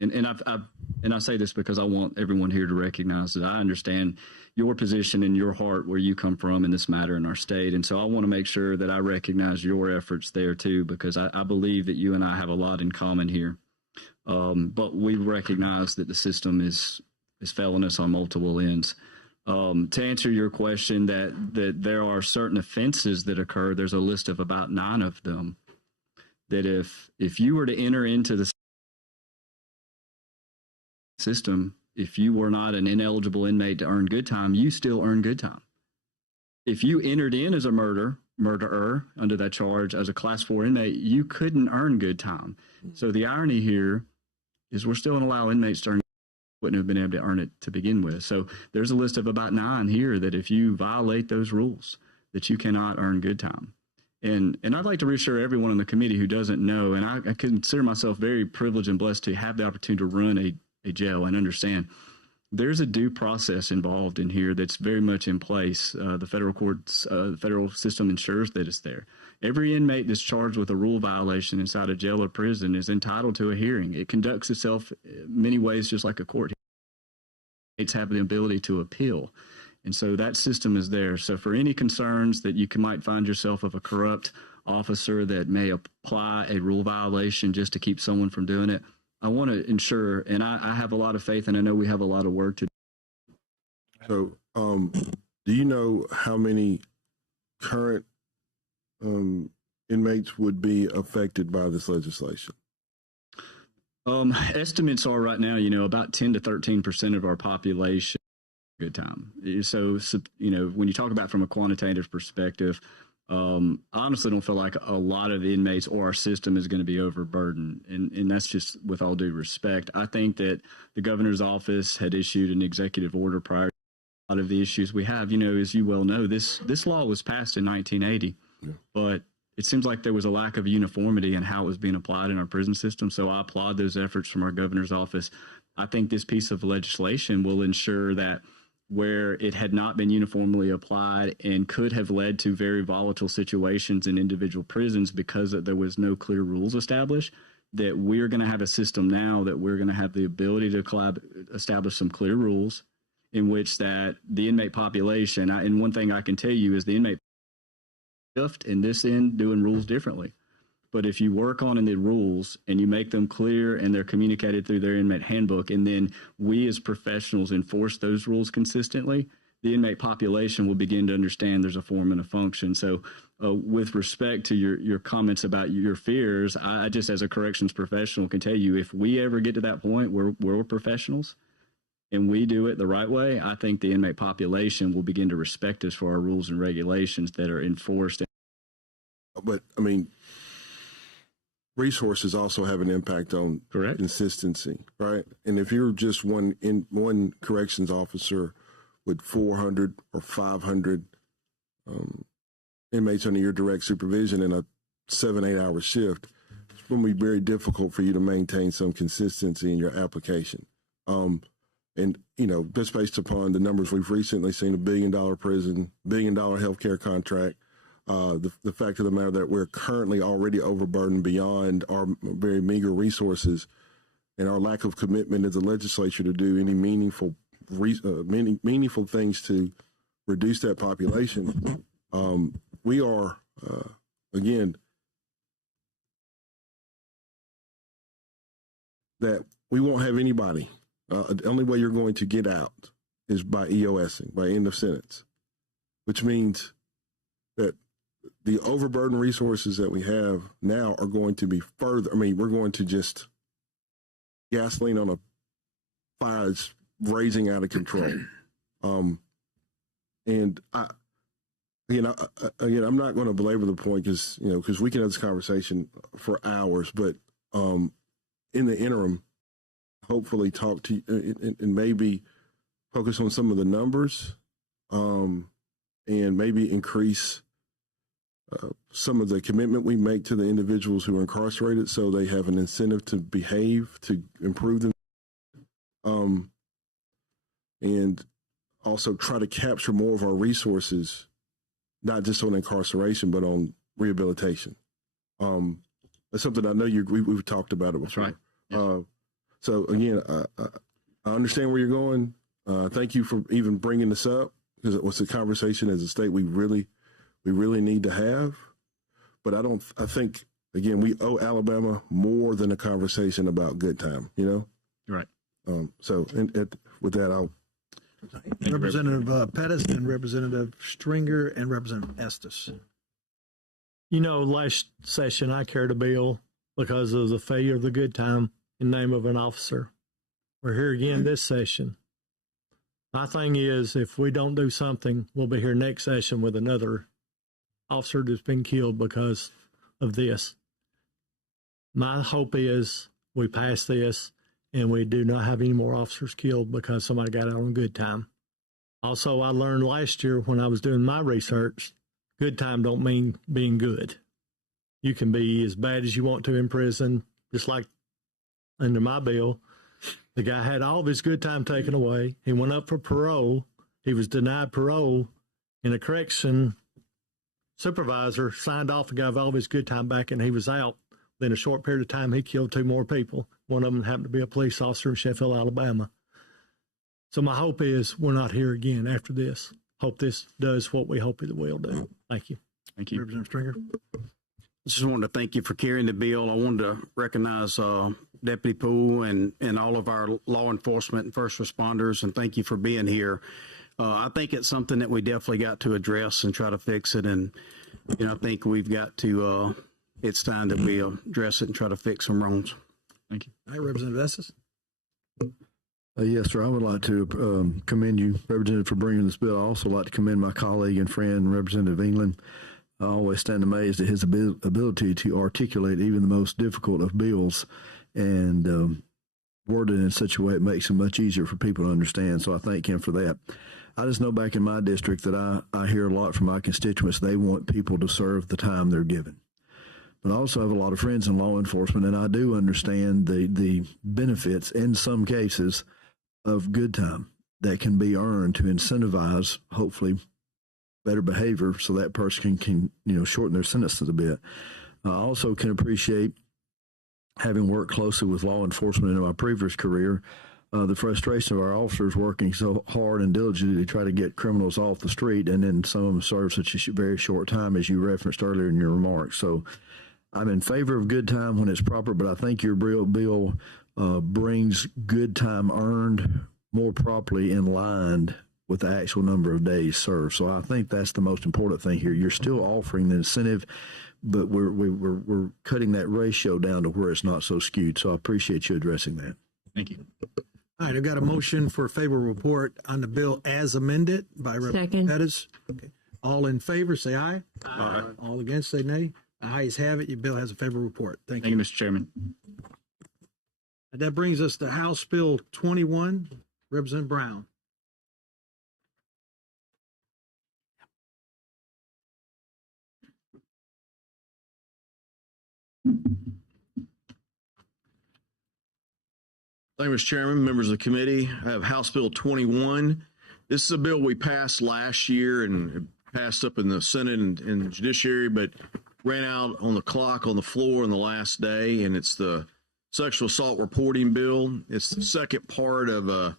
and I say this because I want everyone here to recognize that I understand your position and your heart where you come from in this matter in our state. And so I want to make sure that I recognize your efforts there too, because I believe that you and I have a lot in common here. But we recognize that the system is failing us on multiple ends. To answer your question, that there are certain offenses that occur, there's a list of about 9 of them, that if you were to enter into the system, if you were not an ineligible inmate to earn good time, you still earn good time. If you entered in as a murderer under that charge as a class 4 inmate, you couldn't earn good time. So the irony here is we're still going to allow inmates to earn, wouldn't have been able to earn it to begin with. So there's a list of about 9 here that if you violate those rules, that you cannot earn good time. And I'd like to reassure everyone on the committee who doesn't know, and I consider myself very privileged and blessed to have the opportunity to run a jail and understand there's a due process involved in here that's very much in place. The federal courts, the federal system ensures that it's there. Every inmate that's charged with a rule violation inside a jail or prison is entitled to a hearing. It conducts itself in many ways just like a court. Inmates have the ability to appeal. And so that system is there. So for any concerns that you might find yourself of a corrupt officer that may apply a rule violation just to keep someone from doing it, I want to ensure, and I have a lot of faith, and I know we have a lot of work to do. So, do you know how many current inmates would be affected by this legislation? Estimates are right now, about 10 to 13% of our population good time. So, when you talk about from a quantitative perspective, I honestly don't feel like a lot of the inmates or our system is going to be overburdened. And that's just with all due respect. I think that the governor's office had issued an executive order prior to a lot of the issues we have. As you well know, this law was passed in 1980, but it seems like there was a lack of uniformity in how it was being applied in our prison system. So I applaud those efforts from our governor's office. I think this piece of legislation will ensure that where it had not been uniformly applied and could have led to very volatile situations in individual prisons because there was no clear rules established, that we're going to have a system now that we're going to have the ability to establish some clear rules in which that the inmate population, and one thing I can tell you is the inmate shift in this end doing rules differently. But if you work on the rules and you make them clear and they're communicated through their inmate handbook, and then we as professionals enforce those rules consistently, the inmate population will begin to understand there's a form and a function. So with respect to your comments about your fears, I just as a corrections professional can tell you, if we ever get to that point where we're professionals and we do it the right way, I think the inmate population will begin to respect us for our rules and regulations that are enforced. But, I mean, resources also have an impact on consistency, right? And if you're just one corrections officer with 400 or 500 inmates under your direct supervision in a 7-8 hour shift, it's going to be very difficult for you to maintain some consistency in your application. And, just based upon the numbers we've recently seen, $1 billion prison, $1 billion healthcare contract, the fact of the matter that we're currently already overburdened beyond our very meager resources, and our lack of commitment as a legislature to do any meaningful things to reduce that population. We are, again, that we won't have anybody. The only way you're going to get out is by EOSing, by end of sentence, which means that the overburdened resources that we have now are going to be further. I mean, we're going to just gasoline on a fire that's raising out of control. And I'm not going to belabor the point because we can have this conversation for hours, but in the interim, hopefully talk to you and maybe focus on some of the numbers and maybe increase some of the commitment we make to the individuals who are incarcerated so they have an incentive to behave, to improve them, and also try to capture more of our resources, not just on incarceration, but on rehabilitation. That's something I know we've talked about it before. That's right. So again, I understand where you're going. Thank you for even bringing this up, because it was a conversation as a state we really need to have. But I think, again, we owe Alabama more than a conversation about good time, you know? Right. So with that, I'll. Representative Pettis and Representative Stringer and Representative Estes. You know, last session I carried a bill because of the failure of the good time in name of an officer. We're here again this session. My thing is, if we don't do something, we'll be here next session with another officer that's been killed because of this. My hope is we pass this and we do not have any more officers killed because somebody got out on good time. Also, I learned last year when I was doing my research, good time don't mean being good. You can be as bad as you want to in prison, just like under my bill. The guy had all of his good time taken away. He went up for parole. He was denied parole, and a correction supervisor signed off and gave all of his good time back, and he was out. In a short period of time, he killed 2 more people. One of them happened to be a police officer in Sheffield, Alabama. So my hope is we're not here again after this. Hope this does what we hope it will do. Thank you. Thank you. Representative Stringer. I just wanted to thank you for carrying the bill. I wanted to recognize Deputy Poole and all of our law enforcement and first responders, and thank you for being here. I think it's something that we definitely got to address and try to fix it. And, you know, I think we've got to, it's time that we address it and try to fix some wrongs. Thank you. All right, Representative Estes. Yes, sir. I would like to commend you, Representative, for bringing this bill. I also like to commend my colleague and friend, Representative England. I always stand amazed at his ability to articulate even the most difficult of bills and worded in such a way it makes it much easier for people to understand. So I thank him for that. I just know back in my district that I hear a lot from my constituents. They want people to serve the time they're given. But I also have a lot of friends in law enforcement, and I do understand the benefits in some cases of good time that can be earned to incentivize, hopefully, better behavior so that person can shorten their sentences a bit. I also can appreciate, having worked closely with law enforcement in my previous career, the frustration of our officers working so hard and diligently to try to get criminals off the street, and then some of them serve such a very short time, as you referenced earlier in your remarks. So I'm in favor of good time when it's proper, but I think your bill brings good time earned more properly in line with the actual number of days served. So I think that's the most important thing here. You're still offering the incentive, but we're cutting that ratio down to where it's not so skewed. So I appreciate you addressing that. Thank you. All right, I've got a motion for favorable report on the bill as amended by Representative Pettis. Okay. All in favor, say aye. Aye. All against, say nay. The ayes have it. Your bill has a favorable report. Thank you. Thank you, Mr. Chairman. And that brings us to House Bill 21, Representative Brown. Thank you, Mr. Chairman, members of the committee. I have House Bill 21. This is a bill we passed last year and it passed up in the Senate and Judiciary, but ran out on the clock on the floor on the last day, and it's the sexual assault reporting bill. It's the second part of a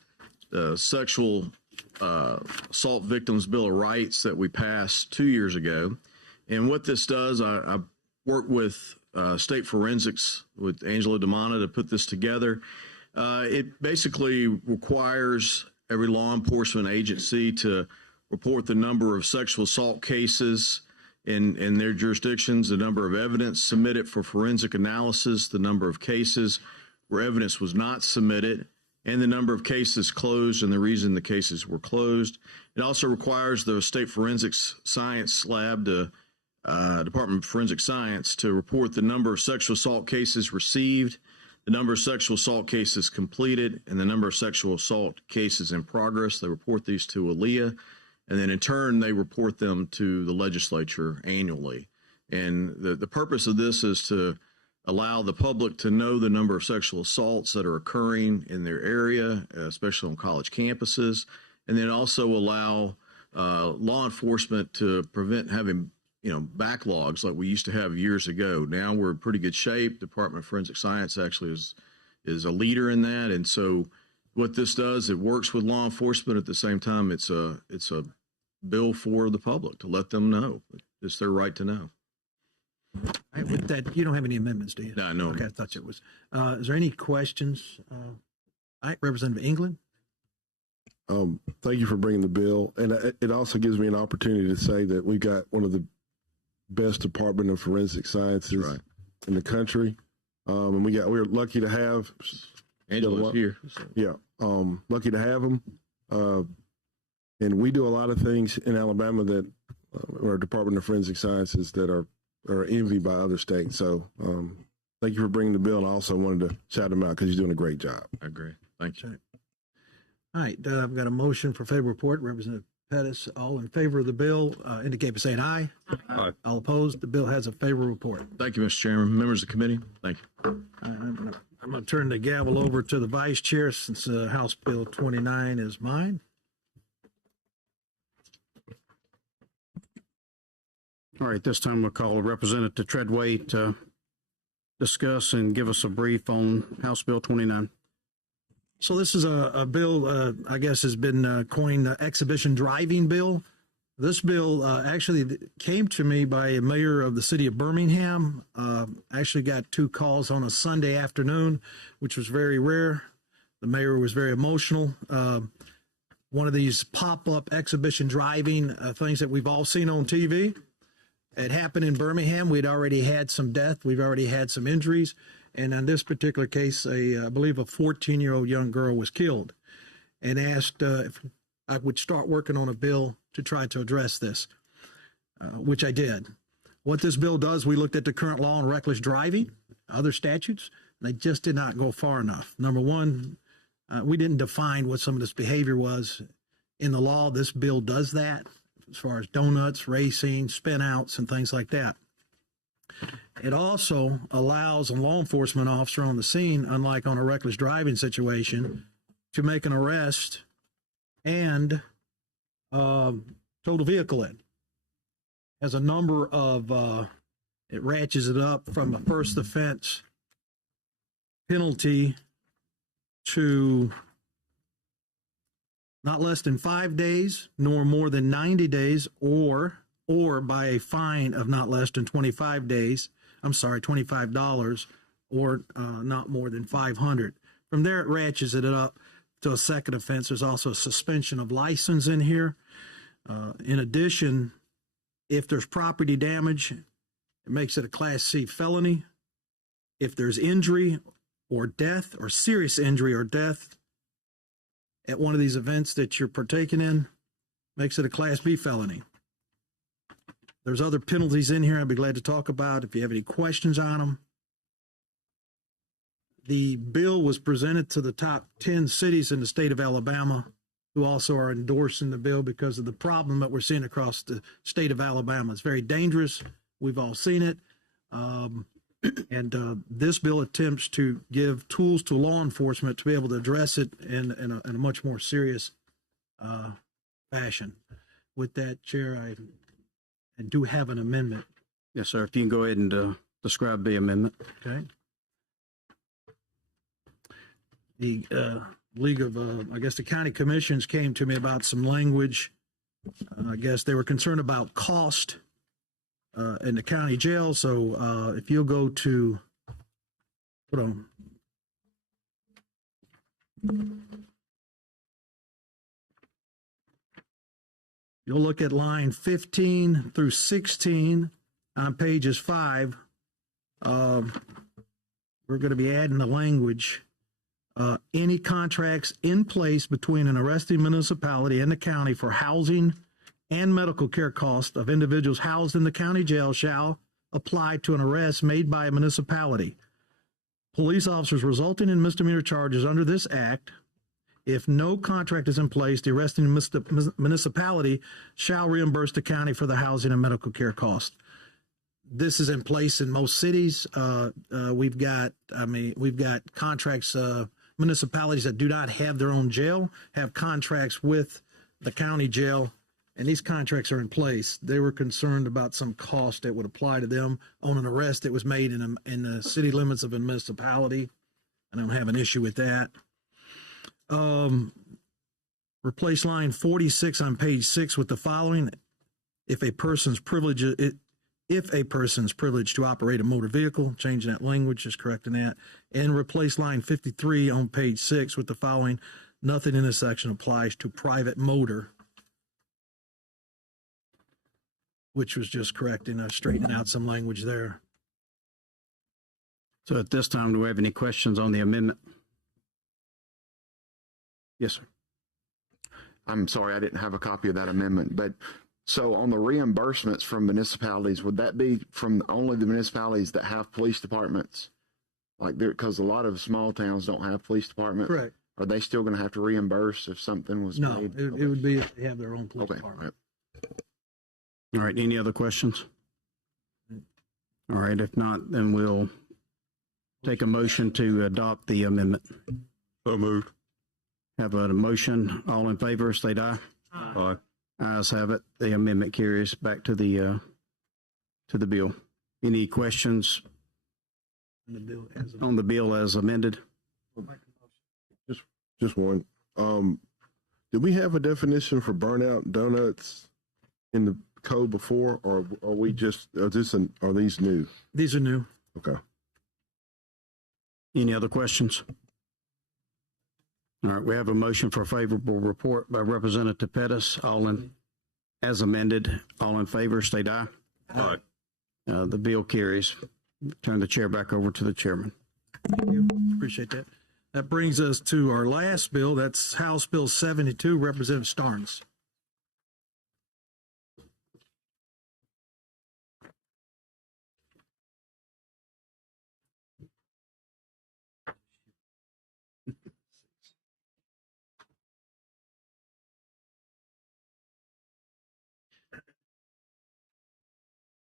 sexual assault victims bill of rights that we passed 2 years ago. And what this does, I worked with state forensics with Angela DeMana to put this together. It basically requires every law enforcement agency to report the number of sexual assault cases in their jurisdictions, the number of evidence submitted for forensic analysis, the number of cases where evidence was not submitted, and the number of cases closed and the reason the cases were closed. It also requires the State Forensics Science Lab, the Department of Forensic Science, to report the number of sexual assault cases received, the number of sexual assault cases completed, and the number of sexual assault cases in progress. They report these to ALEA, and then in turn, they report them to the legislature annually. And the purpose of this is to allow the public to know the number of sexual assaults that are occurring in their area, especially on college campuses, and then also allow law enforcement to prevent having backlogs like we used to have years ago. Now we're in pretty good shape. Department of Forensic Science actually is a leader in that. And so what this does, it works with law enforcement. At the same time, it's a bill for the public to let them know. It's their right to know. With that, you don't have any amendments, do you? No, no. Okay, I thought it was. Is there any questions? All right, Representative England. Thank you for bringing the bill, and it also gives me an opportunity to say that we got one of the best Department of Forensic Sciences in the country, and we're lucky to have Angela's here. So. Yeah, lucky to have them, and we do a lot of things in Alabama that our Department of Forensic Sciences that are envied by other states. So thank you for bringing the bill, and I also wanted to shout him out because he's doing a great job. I agree. Thank you. All right, I've got a motion for favorable report. Representative Pettis, all in favor of the bill, indicate by saying aye. Aye. All opposed, the bill has a favorable report. Thank you, Mr. Chairman. Members of the committee, thank you. I'm going to turn the gavel over to the vice chair since House Bill 29 is mine. All right, this time we'll call Representative Treadway to discuss and give us a brief on House Bill 29. So this is a bill, I guess, has been coined the exhibition driving bill. This bill actually came to me by a mayor of the city of Birmingham. Actually got 2 calls on a Sunday afternoon, which was very rare. The mayor was very emotional. One of these pop-up exhibition driving things that we've all seen on TV. It happened in Birmingham. We'd already had some death. We've already had some injuries. And in this particular case, I believe a 14-year-old young girl was killed, and asked if I would start working on a bill to try to address this, which I did. What this bill does, we looked at the current law on reckless driving, other statutes, and they just did not go far enough. Number one, we didn't define what some of this behavior was in the law. This bill does that as far as donuts, racing, spin outs, and things like that. It also allows a law enforcement officer on the scene, unlike on a reckless driving situation, to make an arrest and tow the vehicle in. Has a number of, it ratchets it up from a first offense penalty to not less than 5 days, nor more than 90 days, or by a fine of not less than $25, or not more than $500. From there, it ratchets it up to a second offense. There's also a suspension of license in here. In addition, if there's property damage, it makes it a Class C felony. If there's injury or death, or serious injury or death at one of these events that you're partaking in, makes it a Class B felony. There's other penalties in here I'd be glad to talk about if you have any questions on them. The bill was presented to the top 10 cities in the state of Alabama, who also are endorsing the bill because of the problem that we're seeing across the state of Alabama. It's very dangerous. We've all seen it. This bill attempts to give tools to law enforcement to be able to address it in a much more serious fashion. With that, Chair, I do have an amendment. Yes, sir. If you can go ahead and describe the amendment. Okay. The League of, I guess the county commissions came to me about some language. I guess they were concerned about cost in the county jail. So if you'll go to, hold on. You'll look at line 15 through 16 on pages 5. We're going to be adding the language. Any contracts in place between an arresting municipality and the county for housing and medical care costs of individuals housed in the county jail shall apply to an arrest made by a municipality. Police officers resulting in misdemeanor charges under this act, if no contract is in place, the arresting municipality shall reimburse the county for the housing and medical care costs. This is in place in most cities. We've got contracts, municipalities that do not have their own jail have contracts with the county jail and these contracts are in place. They were concerned about some cost that would apply to them on an arrest that was made in the city limits of a municipality. I don't have an issue with that. Replace line 46 on page 6 with the following. If a person's privilege to operate a motor vehicle, changing that language, just correcting that, and replace line 53 on page 6 with the following. Nothing in this section applies to private motor, which was just correcting, straightening out some language there. So at this time, do we have any questions on the amendment? Yes, sir. I'm sorry, I didn't have a copy of that amendment, but so on the reimbursements from municipalities, would that be from only the municipalities that have police departments? Like, because a lot of small towns don't have police departments. Correct. Are they still going to have to reimburse if something was No, made? it would be if they have their own police department. All right, any other questions? All right, if not, then we'll take a motion to adopt the amendment. So moved. Have a motion. All in favor, state aye. Aye. Ayes have it. The amendment carries back to the bill. Any questions on the bill as amended? Just one. Did we have a definition for burnout donuts in the code before, or are we just are these new? These are new. Okay. Any other questions? All right, we have a motion for a favorable report by Representative Pettis. As amended, all in favor, state aye. Aye. The bill carries. Turn the chair back over to the chairman. Thank you. Appreciate that. That brings us to our last bill. That's House Bill 72, Representative Starnes.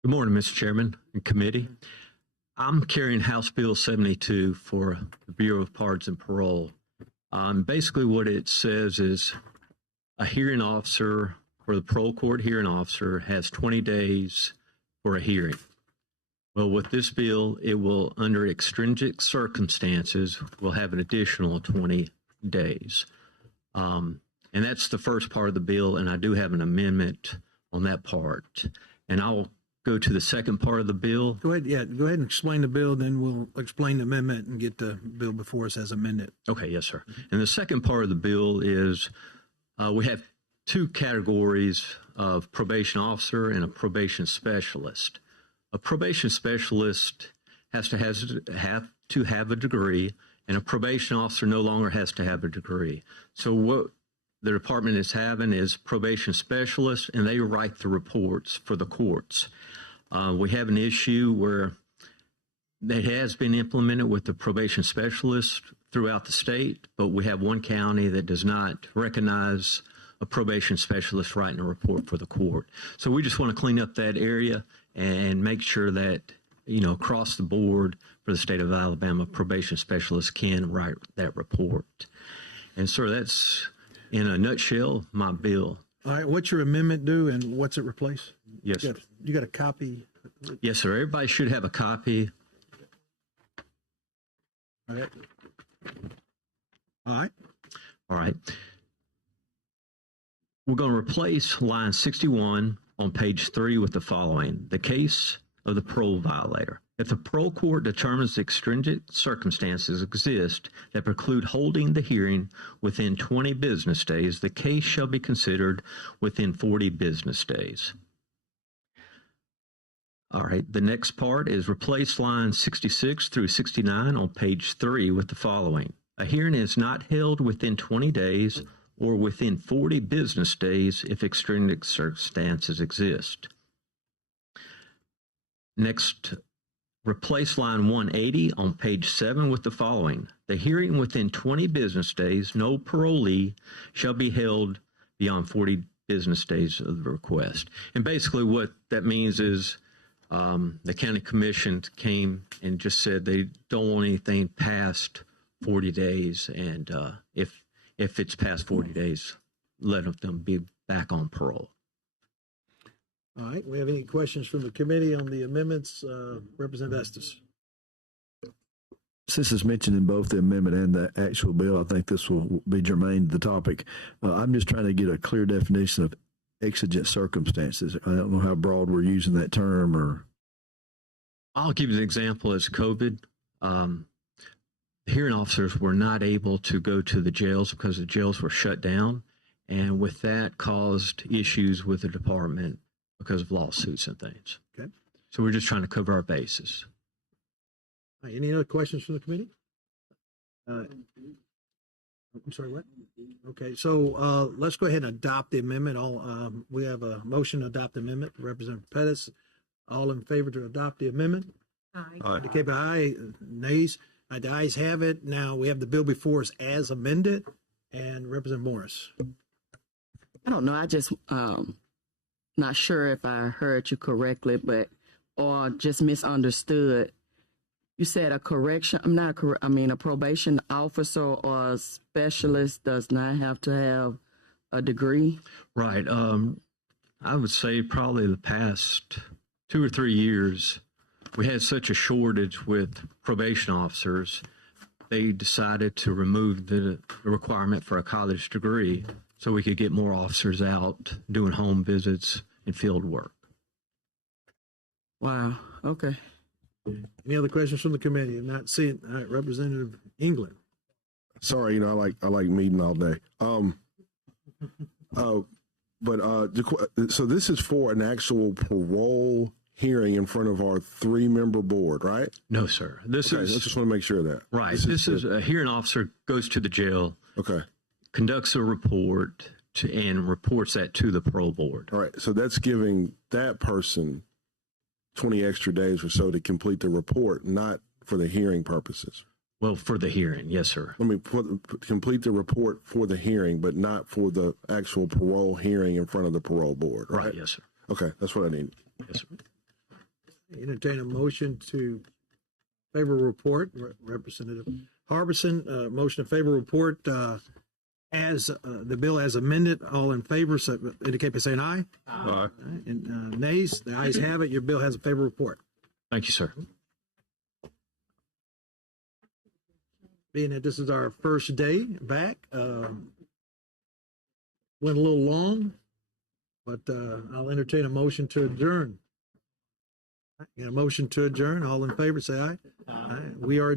Good morning, Mr. Chairman and committee. I'm carrying House Bill 72 for the Bureau of Pardons and Parole. Basically what it says is a hearing officer or the parole court hearing officer has 20 days for a hearing. Well, with this bill, it will, under extrinsic circumstances, will have an additional 20 days. And that's the first part of the bill, and I do have an amendment on that part. And I'll go to the second part of the bill. Go ahead. Yeah, go ahead and explain the bill, then we'll explain the amendment and get the bill before us as amended. Okay, yes, sir. And the second part of the bill is we have two categories of probation officer and a probation specialist. A probation specialist has to have a degree, and a probation officer no longer has to have a degree. So what the department is having is probation specialists, and they write the reports for the courts. We have an issue where it has been implemented with the probation specialists throughout the state, but we have one county that does not recognize a probation specialist writing a report for the court. So we just want to clean up that area and make sure that, across the board for the state of Alabama, probation specialists can write that report. And sir, that's, in a nutshell, my bill. All right, what's your amendment do and what's it replace? Yes, sir. You got a copy? Yes, sir. Everybody should have a copy. All right. All right. All right. We're going to replace line 61 on page 3 with the following. The case of the parole violator. If the parole court determines extrinsic circumstances exist that preclude holding the hearing within 20 business days, the case shall be considered within 40 business days. All right, the next part is replace lines 66 through 69 on page 3 with the following. A hearing is not held within 20 days or within 40 business days if extrinsic circumstances exist. Next, replace line 180 on page 7 with the following. The hearing within 20 business days, no parolee shall be held beyond 40 business days of the request. And basically what that means is the county commission came and just said they don't want anything past 40 days. And if it's past 40 days, let them be back on parole. All right, we have any questions from the committee on the amendments? Representative Estes. Since it's mentioned in both the amendment and the actual bill, I think this will be germane to the topic. I'm just trying to get a clear definition of exigent circumstances. I don't know how broad we're using that term, or. I'll give you an example as COVID. Hearing officers were not able to go to the jails because the jails were shut down. And with that caused issues with the department because of lawsuits and things. Okay. So we're just trying to cover our bases. All right, any other questions from the committee? I'm sorry, what? Okay, so let's go ahead and adopt the amendment. We have a motion to adopt the amendment. Representative Pettis, all in favor to adopt the amendment? Aye. Indicate by aye. Nays. The ayes have it. Now we have the bill before us as amended. And Representative Morris. I don't know. I just not sure if I heard you correctly, or just misunderstood. You said a probation officer or a specialist does not have to have a degree. Right. I would say probably the past 2 or 3 years, we had such a shortage with probation officers, they decided to remove the requirement for a college degree so we could get more officers out doing home visits and field work. Wow. Okay. Any other questions from the committee? I'm not seeing. All right, Representative England. Sorry, I like meeting all day. So this is for an actual parole hearing in front of our 3-member board, right? No, sir. This is. I just want to make sure of that. Right. This is a hearing officer goes to the jail. Okay. Conducts a report and reports that to the parole board. All right. So that's giving that person 20 extra days or so to complete the report, not for the hearing purposes. Well, for the hearing, yes, sir. Let me complete the report for the hearing, but not for the actual parole hearing in front of the parole board, right? Yes, sir. Okay, that's what I need. Yes, sir. Entertain a motion to favor report. Representative Harbison, motion to favor report as the bill as amended. All in favor, so indicate by saying aye. Aye. And nays, the ayes have it. Your bill has a favor report. Thank you, sir. Being that this is our first day back, went a little long, but I'll entertain a motion to adjourn. Got a motion to adjourn. All in favor, say aye. Aye. We are